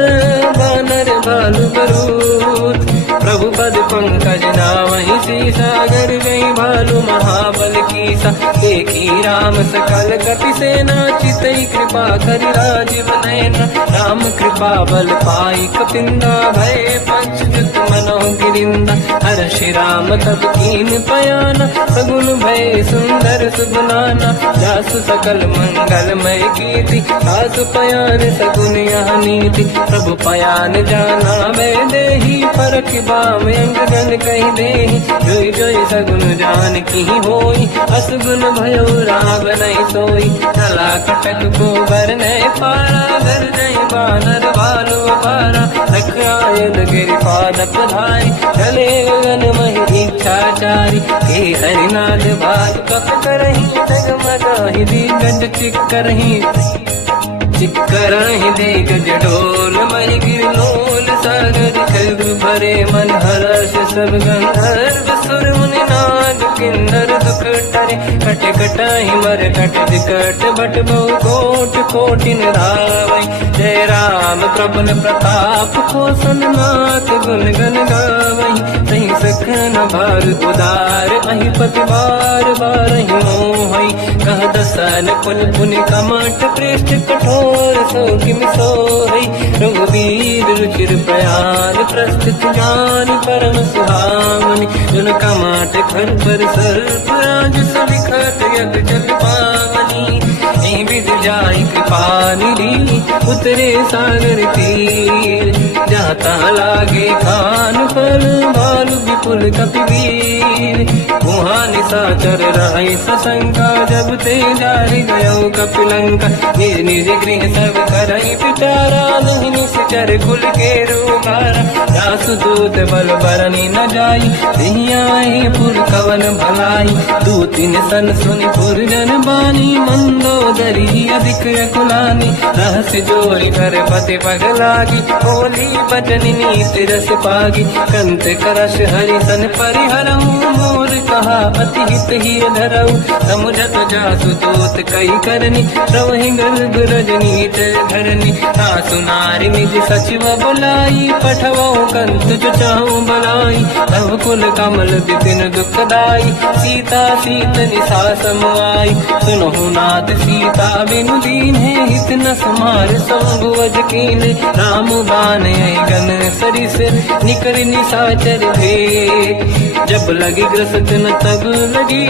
बानर भालु बरूद प्रभु पद पंकज नामहि सागर गई भालू महाबल कीसा एक ही राम सकल कपि सेना चितई कृपा करि राजीव नयना राम कृपा बल पाई कपिंदा भय पंचजत मनो गिरिंदा हर श्री राम तब कीन पयाना सगुन भय सुंदर सुगुनाना जासु सकल मंगलमय कीर्ति आसु पयान सगुन यह नीति प्रभु पयान जाना मैं देही फरक बाम अंग गन कही देही जोई जोई सगुन जान की होई असगुन भयो राग नहीं सोई चला कटक को बर नहीं पारा घर नहीं बानर भालू पारा लख आयल गिरिपाद पधारी चले गगन मही इच्छाचारी हे हरिनाथ भाग कप करही जगमगाही दिग्गज चिक्करही चिक्करही दिग्गज डोल मही गिरलोल सागर खग भरे मन हर्ष सब गंधर्व सुर मुनि नाग किन्नर दुख टरे कट कटाहि मर कट विकट बट बहु कोट कोटि निरावै जय राम प्रभु प्रताप को सन्नाथ गुण गन गावै सही सखन भार उदार अहि पति बार बार ही मोहई कह दसन कुल पुनि कमठ पृष्ठ कठोर सो किम सोहई रघुवीर रुचिर प्रयाण प्रस्तुत ज्ञान परम सुहामनि जुन कमठ खर पर सर्प राज सविखत यग जल पावनी विद जाय कृपा निधि उतरे सागर तीर जाता लागे खान फल भालु विपुल कपिवीर वहाँ निशाचर राय सशंका जब ते जारी गयो कपिलंका निज निज गृह सब करई विचारा नहीं निश्चर कुल के रोगारा दासु दूत बल बरनी न जाई दिहियाई पुर कवन भलाई दूतिन सन सुनि पुर जन बानी मंदोदरी अधिक कुलानी रहस्य जोरी कर पति पगलागी होली बचन नीति रस पागी कंत करश हरि सन परिहरऊ मोर कहा अति हित ही धरऊ समुझत जासु दूत कई करनी श्रवहि गर्भ रजनी धरनी तासु नारी निज सचिव बुलाई पठवऊ कंत जो चाहू बलाई तब कुल कमल विपिन दुखदाई सीता सीत निशा समाई सुनहु नाथ सीता बिनु दीन है हित न समार संगुवज कीन राम बान गन सरिस निकर निशाचर भेद जब लगी ग्रसत न तब लगी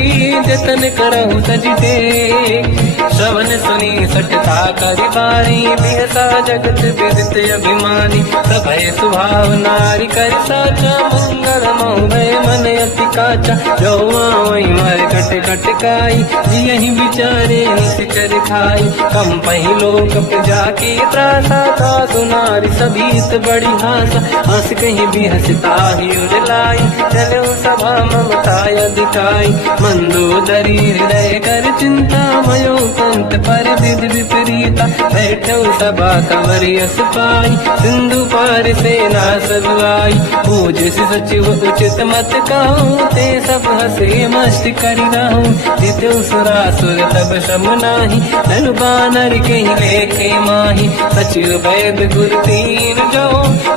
जतन करहु सज टेक श्रवण सुनी सटता करि बारी बिहसा जगत विदित अभिमानी सभय स्वभाव नारी कर साचा मंगल मोहय मन अति काचा जो आवई मर कट कट काई यही विचारे निश्चर खाई कम पही लोक प्रजा की त्रासा था सुनारी सभीत बड़ी हासा हंस कहीं भी हंसता ही उड़लाई चलो सभा ममताय दिखाई मंदोदरी हृदय कर चिंता मयो कंत पर विधि विपरीता बैठो सभा कंवर यस पाई सिंधु पार सेना सब आई पूज सचिव उचित मत कहूँ ते सब हसे मस्त करी रहूं जित्यो सुरासुर तब शम नाही धन बानर कहीं लेखे माही सचिव वैद गुरु तीन जो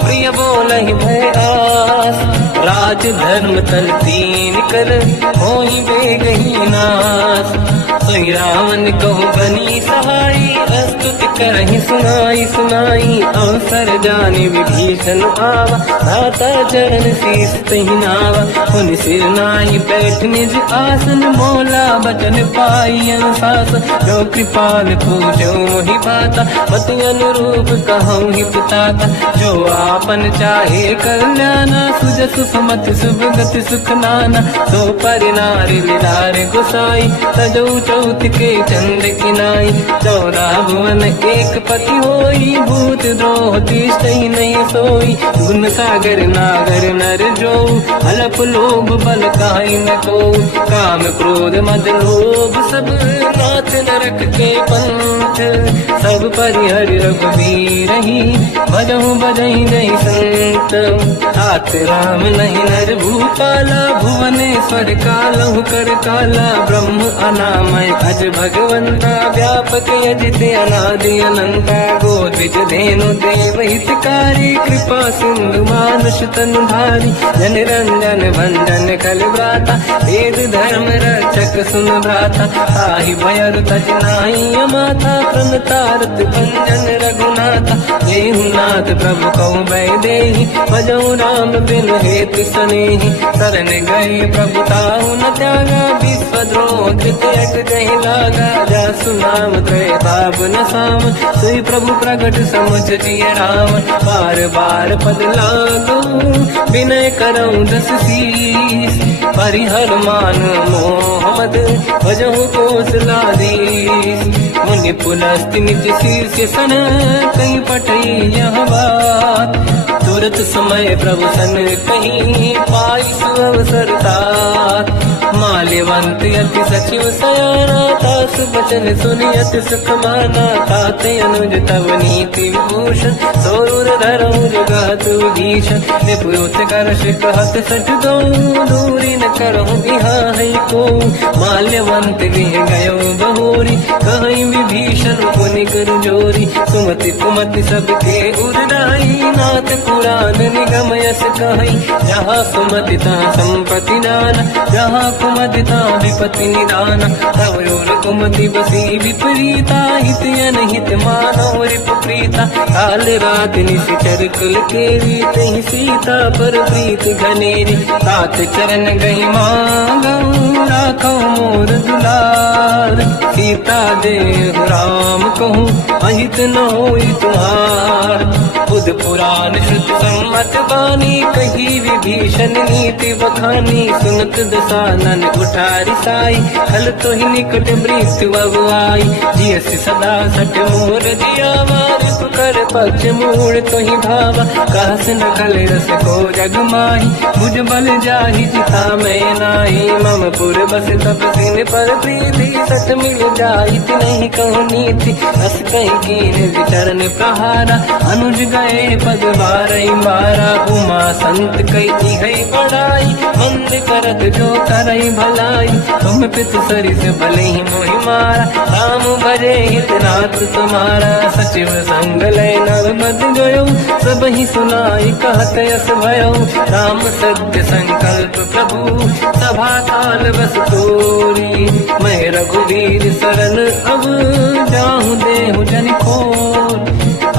प्रिय बोलहि भय आस राज धर्म तल तीन कर होई बेगही नास सोई रावण कहु बनी सहाई अस्तुत करहि सुनाई सुनाई अवसर जाने विभीषण आवा धाता चरण शीस तहि नावा पुन सिर नाई बैठ निज आसन मोला बचन पाई अनुशासन जो कृपाल पूजो मोहि पाता पति अनुरूप कहूँ ही पिताता जो आपन चाहे कल्याणा सुजस सुमति सुभगति सुख नाना सो परिनारी लीलार गुसाई तजो चौथ के चंद किनाई 14 भुवन एक पति होई भूत द्रोह तिष्ठई नहीं सोई गुण सागर नागर नर जो अलप लोभ बल काई न को काम क्रोध मद लोभ सब नाथ नरक के पंथ सब परिहरि रघुवीर ही भजहु बजहि नहीं संत हाथ राम नहीं नर भूपाला भुवनेश्वर कालहु कर काला ब्रह्म अनामय अज भगवंता व्यापक यजित अनादि अनंता गोद्विज धेनु देव हितकारी कृपा सिंधु मानुष तनुधारी जन रंजन भंजन कल व्राता वेद धर्म रक्षक सुन भ्राता ताहि भयर तज नाही अमाथा प्रणतारत भंजन रघुनाथा देहुनाथ प्रभु कहु भय देहि भजऊ राम बिन हेतु सनेहि शरण गए प्रभु ताहु न त्यागा विश्वद्रोह कृत अट जहि लागा जासु नाम त्रैताप न साम सोई प्रभु प्रगट समुझ जिय राम बार बार पद लागू विनय करऊँ दस शीस परिहर मान मोहम्मद भजहु कौशलाधीश मुनि पुलस्ति निज शीर्ष सन कहीं पटई यह बात तुरत समय प्रभु सन कहीं पाई सुअवसर तात माल्यवंत अति सचिव सयाना तासु बचन सुनि अति सुख माना ताते अनुज तव नीति विभूषण सोरुर धरऊ जगत भीषण निपुत कर कहत सठ दो दूरी न करहु यहाँ है को माल्यवंत गृह गयो बहोरी कहीं विभीषण पुनि कर जोरी सुमति कुमति सबके उदाई नाथ पुराण निगम यस कहीं जहाँ सुमति तहाँ संपत्ति नाना जहाँ कुमति तहाँ विपत्ति निदाना तव और कुमति बसी विपरीता हित अनहित मानव रिपुप्रीता काल रात निशिचर कुल केरी तहि सीता पर प्रीत घनेरी तात चरण गई मांगऊ राखो मोर दुलार सीता देव राम कहूँ अहित न होई तुम्हार बुध पुराण श्रुत सम्मत बानी कही विभीषण नीति बखानी सुनत दसानन उठारी साई खल तो ही निकट मृत्यु अब आई जियस सदा सट मोर जिया मार कर पक्ष मूड़ तो ही भावा कहस न खल रस को जग माही बुझ बल जाहि जिता मैं नाही मम पुर बस तप सिन पर प्रीति सत मिल जाई नहीं कहूँ नीति अस कहीं कीन विचरण प्रहारा अनुज गए पद बारई मारा उमा संत कई है बड़ाई मंद करत जो करई भलाई तुम पित सरिस भले ही मोहि मारा राम भजे हितनाथ तुम्हारा सचिव संग लय नव मत गयो सब ही सुनाई कहत यस भयो राम सत्य संकल्प प्रभु सभा काल बस तोरी मैं रघुवीर शरण अब जाहु देहु जन खोर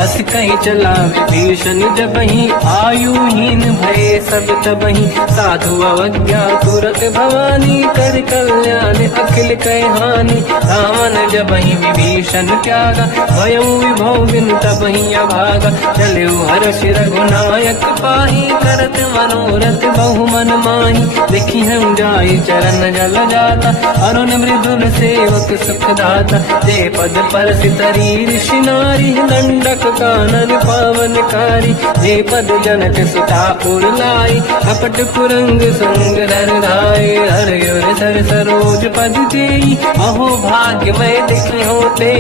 अस कहीं चला विभीषण जबहि आयुहीन भय सब तबहि साधु अवज्ञा तुरत भवानी कर कल्याण अखिल कहानी रावण जबहि विभीषण त्यागा भयउ विभव बिन तबहि अभागा चलु हर्ष रघुनायक पाही करत मनोरथ बहु मन माही देखी हम जाई चरण जल जाता अरुण मृदुल सेवक सुख दाता ते पद पर सितरी ऋषि नारी दंडक कानन पावनकारी जे पद जनक सुता उरलाई कपट कुरंग संग धर धाय हर यर सर सरोज पद देई अहो भाग्य मैं देखी होते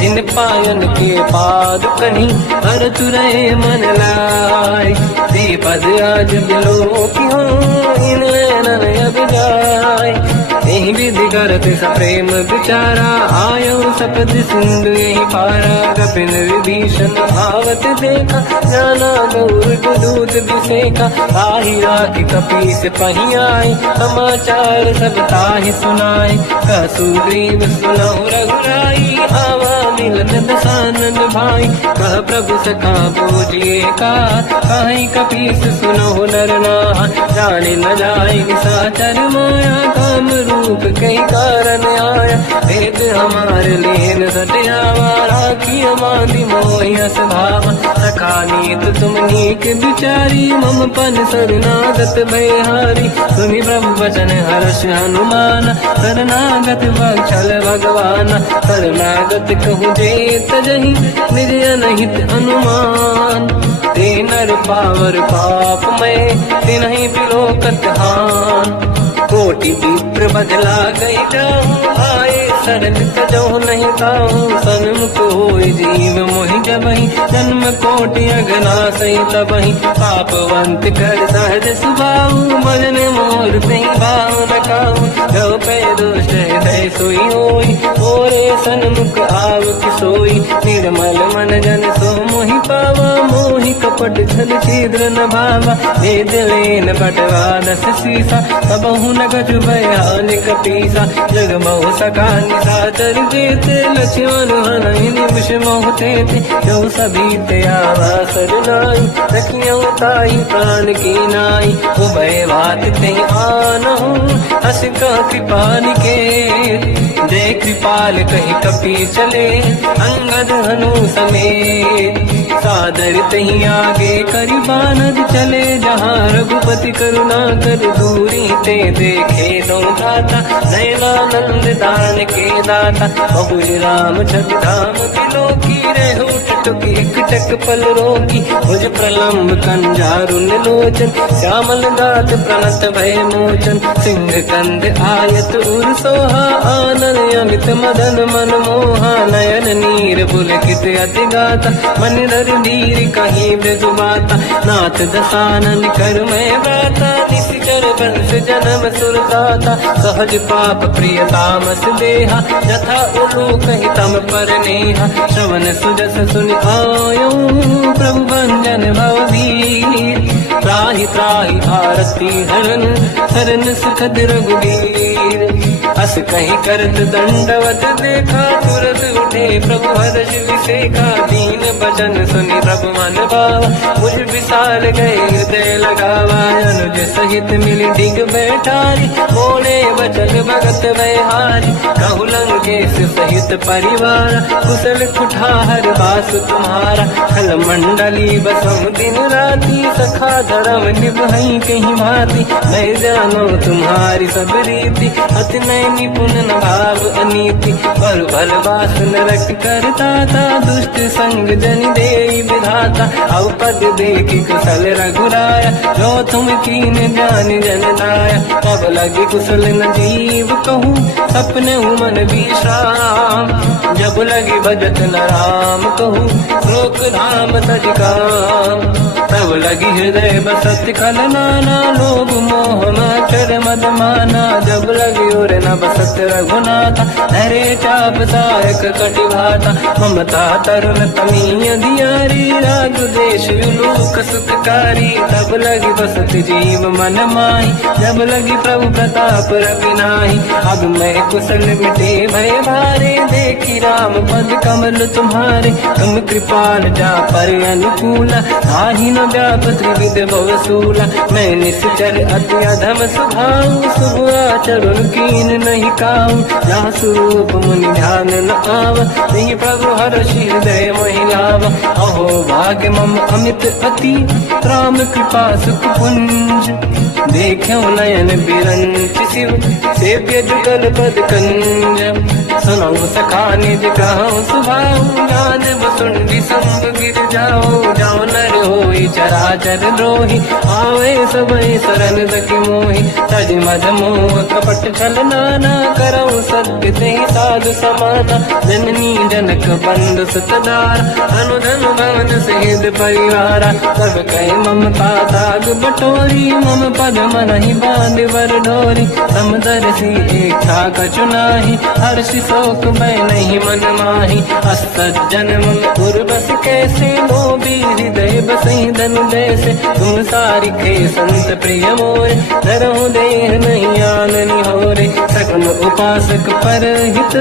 जिन पायन के पाद कहीं हर तुरय मन लाई दे पद आज बिलो की हो इन नन अब जाय यही विधि करत सप्रेम विचारा आयो सपद सिंधु यही पारा कपिल विभीषण आवत देखा जाना गौर दूध विसेका ताहि राखी कपीस पही आए समाचार सब ताहि सुनाए कह सुग्रीव सुनहु रघुराई आवा मिलन दसानन भाई कह प्रभु सखा पूजिए का कहीं कपीस सुनहु नर नाहा जाने न जाए निशाचर माया काम रूप कई कारण आया भेद हमारे लेन सत्यावा राखी हमारी मोहिया स्वभाव सखा नीत तुम नीक बिचारी मम पन शरणागत भयहारी सुनि ब्रह्म वचन हर्ष हनुमान शरणागत बक्षल भगवान शरणागत कहूँ जेत जही निज अनहित अनुमान ते नर पावर पाप में तिन्हि बिलोकत हान कोटि विप्र बदला गई जाऊं आए शरण तजो नहीं ताऊं सन्मुख होय जीव मोहि जबहि जन्म कोटि अगना सही तबहि पापवंत कर सहज सुभाऊ भजन मोर नहीं भाव न काऊ जो पे दुष्ट हृदय सोई होई ओरे सन्मुख आव किसोई निर्मल मन जन सो मोहि पावा मोहि कपट छल छिद्र न भावा हे दिलेन बटवा दस सीसा सबहु न गज बयान कपीसा जग बहु सका निशाचर जेते लक्ष्मण हनहि निमिष मोह तेते जो सभी ते आवा सरनाई रखियो ताई प्राण की नाई उभय बात ते आनहु हस का कृपा निकेत जय कृपाल कहीं कपी चले अंगद हनु समेत सादर तही आगे करी बानद चले जहाँ रघुपति करुणा कर दूरी ते देखे दो दाता नयनानंद दान के दाता बहुज राम छवि धाम दिलो की रहो टुक एकटक पल रोगी, भुज प्रलम्ब कंजारुन लोचन, श्यामल दात प्रणत भय मोचन, सिंह कंद आयत उर सोहा, आनन अमित मदन मन मोहा, नयन नीर पुलकित अति गाता, मन नर नीर कहीं मृदु बाता, नाथ दसानन कर मैं व्राता, निशिचर वंश जन्म सुरताता, सहज पाप प्रिय तामस देहा, यथा उलूक हितम पर नेहा, श्रवण सुजस सुनि आयो, प्रभु भंजन भववीर, त्राहि त्राहि आरती हरन, शरण सुखद रघुवीर, अस कहीं करत दंडवत देखा, तुरत उठे प्रभु हर्ष विसेखा, दीन भजन सुनि प्रभु मन भावा, मुझ विशाल गए हृदय लगावा, अनुज सहित मिली डिग बैठारी, बोले बचन भगत वैहारी, कहु लंकेश सहित परिवार, कुशल कुठार बास तुम्हारा, खल मंडली बसम दिन राती, सखा धर्म निभई कहीं भांति, मैं जानो तुम्हारी सब रीति, अति नय निपुण न भाव अनीति, पर भल बास नरक करता था, दुष्ट संग जन दे विधाता, अब पद देखी कुशल रघुराया, जो तुम कीन जान जन दाया, तब लगी कुशल न जीव कहूँ, सपने मन विश्राम, जब लगी भजत न राम कहूँ, लोक धाम तज काम, तब लगी हृदय बसत खल नाना, लोभ मोह मकर मद माना, जब लगी और न बसत रघुनाथा, हरे चाप सायक कटि भाता, ममता तरुण तमीय दियारी, राग देश विलोक सुखकारी, तब लगी बसत जीव मन माही, जब लगी प्रभु प्रताप रवि नाही, अब मैं कुशल मिटे भय भारे, देखी राम पद कमल तुम्हारे, तुम कृपाल जा पर अनुकूला, ताहि न व्याप त्रिविध भवसूला, मैं निश्चर अति अधम स्वभाव, शुभ आचरण कीन नहीं काऊ, जहाँ स्वरूप मुनि ध्यान न आव, नहीं प्रभु हर्षि हृदय महिलाव, अहो भाग्य मम अमित अति, राम कृपा सुख पुंज, देखो नयन बिरंच शिव, सेव्य जुगल पद कंज, सुनो सखा निज कहूँ सुभाऊ, गान बसुंडी संग गिर जाओ, जाओ नर होई चराचर द्रोही, आवे सबई शरण सखी मोहि, तज मद मोह कपट छल नाना, करऊ सत्य ते साधु समाना, जननी जनक बंधु सुतदारा, अनुधन भवन सहित परिवारा, सब कहे ममता ताग बटोरी, मम पद मनहि बांध वर डोरी, समदर्शी इच्छा कछु नाही, हर्षि शोक भय नहीं मन माही, असज्जन मम उर बस कैसे, लोभी हृदय बसई धन जैसे, तुम सारिखे संत प्रिय मोरे, धरहु देह नहीं आननि होरे, सकल उपासक पर हित,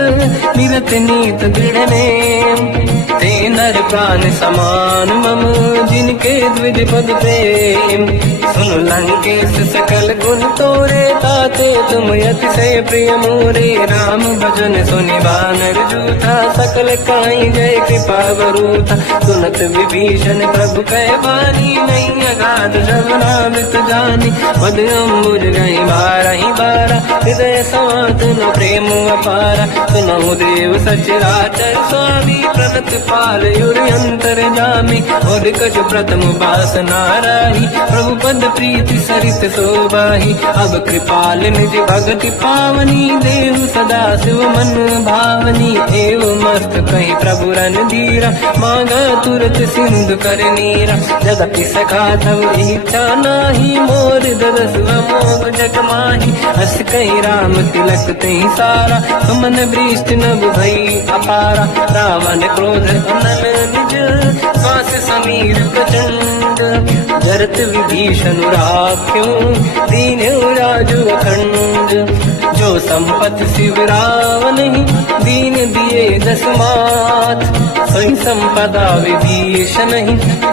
निरत नीत दृढ़ नेम, ते नर प्राण समान मम, जिनके द्विज पद प्रेम, सुन लंकेश सकल गुण तोरे, ताते तुम अतिशय प्रिय मोरे, राम भजन सुनि बानर जूथा, सकल काई जय कृपा वरूथा, सुनत विभीषण प्रभु कह बानी, नहीं अगाध जब नामित जानी, पद अम्बुज गई बारहि बारा, हृदय समात न प्रेम अपारा, सुनहु देव सचराचर स्वामी, प्रणत पाल युरि अंतर जामी, और कछ प्रथम बास नाराही, प्रभु पद प्रीति सरित शोभाही, अब कृपाल निज भगति पावनी, देहु सदा शिव मन भावनी, एव मस्त कहीं प्रभु रन धीरा, मांगा तुरत सिंधु कर नीरा, जगति सखा तब इच्छा नाही, मोर दरस मोग जग माही, हस कहीं राम तिलक तही सारा, सुमन वृष्टि नभ भई अपारा, रावण क्रोध अनल निज, श्वास समीर प्रचंड, जरत विभीषण राख्यो, दीन्यो राजु अखंड, जो संपत शिव रावण दीन दिए दस मात, सोई संपदा विभीषण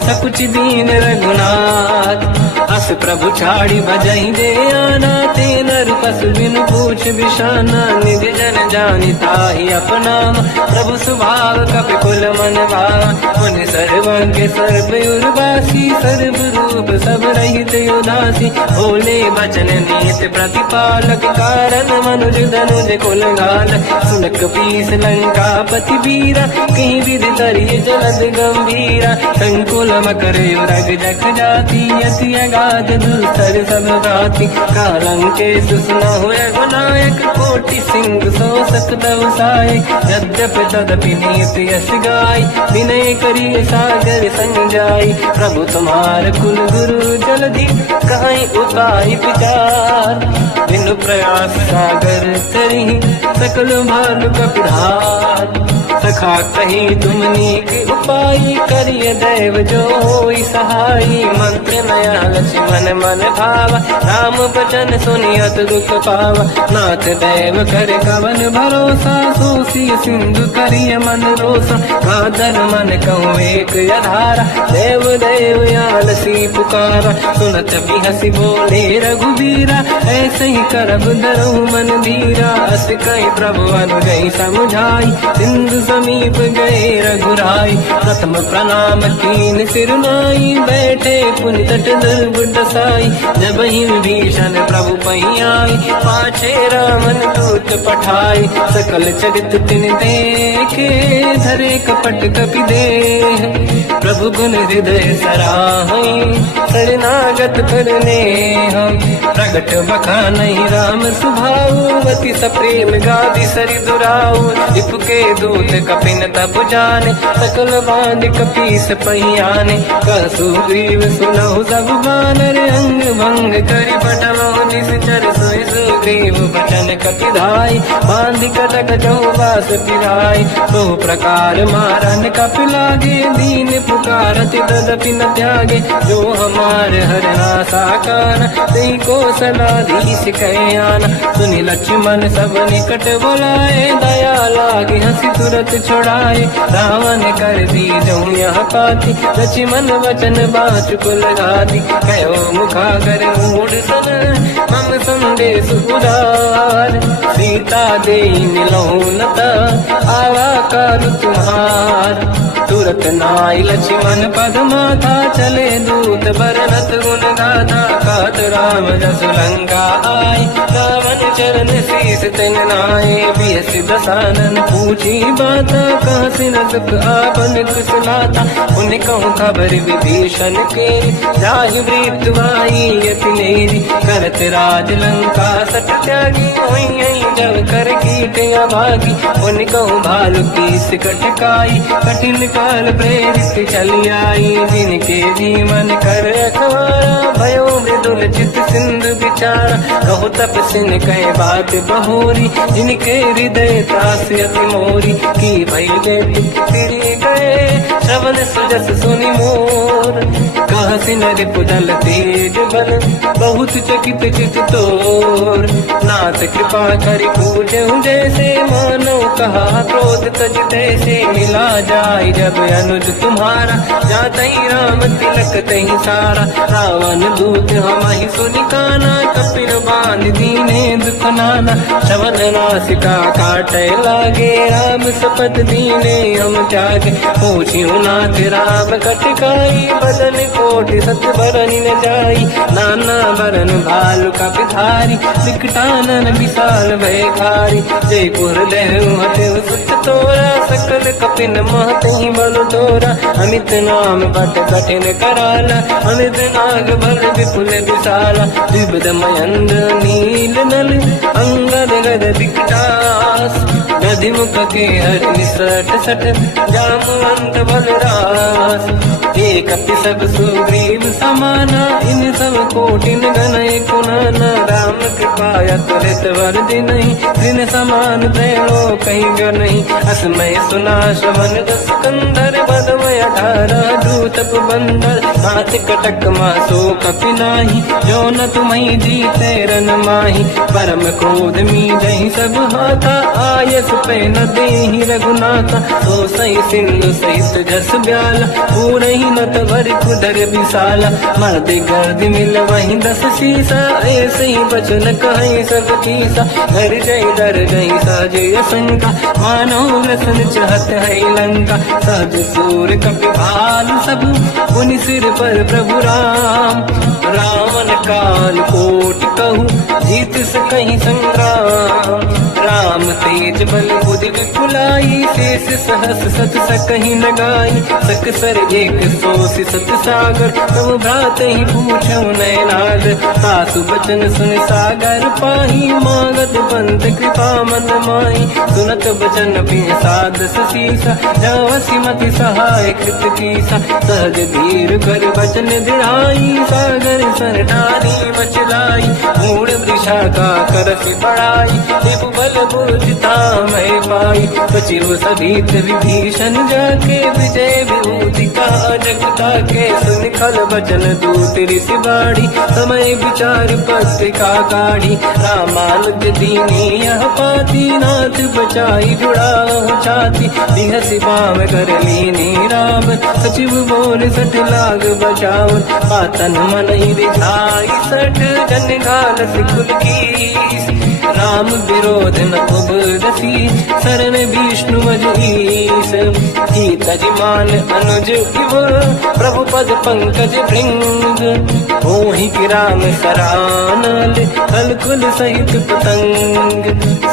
सकुच दीन रघुनाथ, अस प्रभु छाड़ी भजहि जे आना, ते नर पसु बिनु पूछ बिशाना, निज जन जानिता ही अपना। प्रभु स्वभाव कपि कुल मन भावा, मुनि सर्वं के सर्व उर्वासी। सर्व रूप सब रहित उदासी, बोले बचन नीत प्रतिपालक। कारण मनुज धनुज कुल घाल, सुनक पीस लंका पति वीरा। कहीं विधि तरिय जलद गंभीरा, संकुल मकर युरग जग जाति। अति अगाध दुस्तर सब गाति, कालंके सुसना हुए गुनायक। कोटि सिंह सो सकदव साय, यद्यपि तदपि नीत यश गाय। विनय करिय सागर संग जाय, प्रभु तुम्हार कुल गुरु जलधि। कहीं उपाय विचार, बिनु प्रयास सागर तरी। सकल भानु कपिधार, सखा कही तुमनी के उपाय। करिय दैव जो होई सहाई, मंत्र नया लक्ष्मण मन भावा। राम बचन सुनियत दुख पावा, नाथ दैव कर कवन भरोसा। सोसी सिंधु करिय मन रोसा, कादर मन कहूँ एक अधारा। देव देव आलसी पुकारा, सुनत भी हसी बोले रघुबीरा। ऐसे ही करब दरहु मन धीरा, अस कहीं प्रभु अनु गई समुझाई। सिंधु समीप गए रघुराई, प्रथम प्रणाम कीन सिर नाई। बैठे पुनि तट दुर्बुड साई, जब ही विभीषण प्रभु पही आई। पाछे रामन दूत पठाई, सकल चरित तिन देखे। धरे कपट कपि देह, प्रभु गुण हृदय सराहई। शरणागत करने हम, प्रगट बखानहि राम सुभाऊ। अति सप्रेम गादि सरि दुराऊ, रिपुके दूत कपिन तब जाने। सकल बांध कपीस पहियाने, कह सुग्रीव सुनहु सब बानर। अंग भंग करि बटमहु निश्चर, सोई सुग्रीव बचन कपिधाई। बांध कटक चौबास पिराई, तो प्रकार मारन कपि लागे। दीन पुकारत तदपि न त्यागे, जो हमार हरना साकान। तेई को सलाधीश कहे आना, सुनि लक्ष्मण सब निकट बुलाए। दया लागे हंसी तुरत छुड़ाए, रावण कर दी जो यह पाती। लक्ष्मण वचन बाचुकुल गाती, कहो मुखागर मूढ़ सन। मम संदेश उदार, सीता दे मिलौनता। आवा काल तुम्हार, तुरत नाई लक्ष्मण पद माथा। चले दूत बरनत गुण गाथा, कहत राम जस लंका आय। रावण चरण शीस तिन नाय, बियस दसानन पूछी बाता। कह सिन सुख आपन कुशलाता, उन कहूँ खबर विभीषण के। जाहि वृत्त वाई यति नेरी, करत राज लंका सट त्यागी। जब कर कीट अभागी, उन कहूँ भालु कीस कटकाई। कठिन काल प्रेरित चली आई, जिनके जीवन कर रखवारा। भयो मृदुल चित सिंधु विचारा, कहु तपसिन कहे बात बहोरी। जिनके हृदय त्रास अति मोरी, की भई फिर गए श्रवण सुजस सुनि मोर। कहसिन रिपुदल तेज बल, बहुत चकित चित तोर। नाथ कृपा करि पूजहु जैसे, मानो कहा क्रोध तज तैसे। मिला जाय जब अनुज तुम्हारा, जातहि राम तिलक तहि सारा। रावण दूत हमहि सुनि काना, कपिल बांध दीने दुख नाना। श्रवण नासिका काटै लागे, राम सपथ दीने हम त्यागे। पूछियो नाथ राम कटकाई, बदन कोटि सत बरन न जाई। नाना बरन भालु कपिधारी, विकटानन विशाल भयकारी। जयपुर देहु हतेउ सुत तोरा, सकल कपिन महतहि बल तोरा। अमित नाम बट कठिन कराला, अमित नाग बल विपुल विशाला। विबुध महेंद्र नील नल, अंगद गद विकटास। गदिमुख के हर निसट सट, जामवंत बलरास। एक कपि सब सुग्रीव समाना, इन सब कोटिन गनय कुनाना। राम कृपा त्वरित वर दिनहि, दिन समान त्रैलो कहीं गनहि। असमय सुना श्रवण दस कंधर, बदमय 18 दूत बंदर। हाथ कटक मासो कपि नाही, जो न तुम्हि जीते रन माही। परम क्रोध मी जहि सब हाथा, आयस पे न देहि रघुनाथा। तो सही सिंधु सहित जस ब्याला, पूरे ही न तवर कुदर विशाला। मर्द गर्द मिल वही 10 शीसा, ऐसे ही बचन कहीं सब कीसा। घर जय दर गई साजे असंका, मानो रसन चाहत है लंका। सहज सूर कपि भाल सब, पुनि सिर पर प्रभु राम। रावण काल कोट कहूँ, जीत सकहीं संग्राम। राम तेज बल बुद्धि विपुलाई, शेष सहस सत सकहीं लगाई। सकसर एक सोसी सत सागर, तब भ्रात ही पूछो नयनाद। सासु बचन सुन सागर पाही, मांगत पंत कृपा मन माही। सुनत बचन पिय साध शीसा, जावसी मति सहाय कृत कीसा। सहज धीर कर बचन दृढ़ाई, सागर सर डारी बचलाई। मूढ़ वृषा का करसि बढ़ाई, देव बल बुद्धि धाम पाई। सचिव सहित विभीषण जाके, विजय विभूति का जगता के। सुन खल बचन दूत ऋषि बाड़ी, समय विचार पत्रिका काढ़ी। रामानुज दीनी यह पाती, नाथ बचाई जुड़ा छाती। बिहसि बाम कर लीनी राम, सचिव बोल सठ लाग बचाव। पातन मन ही रिझाई सठ, जन घाल सिकुल कीस। राम विरोध न उबरसी, शरण विष्णु मजईस। तजमान अनुज इव, प्रभु पद पंकज भृंग। मोहि कि राम सरानल, कलकुल सहित पतंग।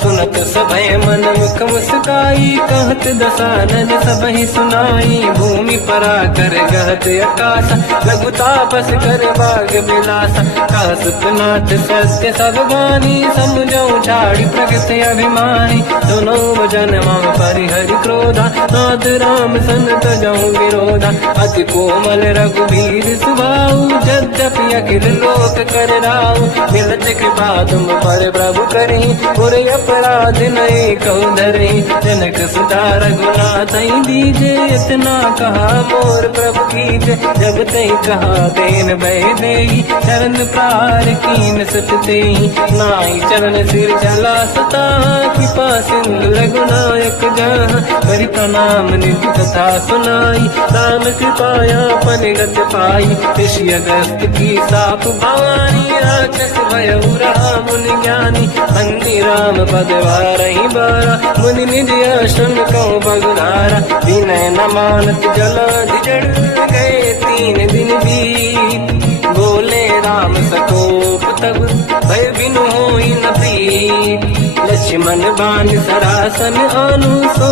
सुनत सभय मन मुख मुस्काई, कहत दसानन सबहि सुनाई। भूमि परा कर गहत आकाशा, लघु तापस कर बाग बिलासा। कासुपनाथ सत्य सब बानी, समझौ झाड़ी प्रगत अभिमानी। दोनों वजन मम परिहरि क्रोधा, नाथ राम सन तजहु विरोधा। अति कोमल रघुवीर सुभाऊ, यद्यपि अखिल लोक कर राऊ। मिलत कृपा तुम पर प्रभु करहि, पुर अपराध नहीं कहु धरहि। जनक सुता रघुनाथ दीजे, इतना कहा मोर प्रभु कीजे। जब तई कहा देन भय देहि, चरण प्रार कीन सत तेहि। नाई चरण सिर चला सता, कृपा सिंधु रघुनायक जहाँ। करि प्रणाम निधि कथा सुनाई, राम कृपाया पनिगत पाई। ऋषि अगस्त की साप भवानी, राक्षस भयउ रहा मुनि ज्ञानी। बंदी राम पद वारहि बारा, मुनि निज आश्रम कहु बगुधारा। विनय न मानत जलाधि जड़, गए 3 दिन बीत। बोले राम सकोप तब, भय बिनु होई न प्रीत। लक्ष्मण बाण सरासन आनु, सो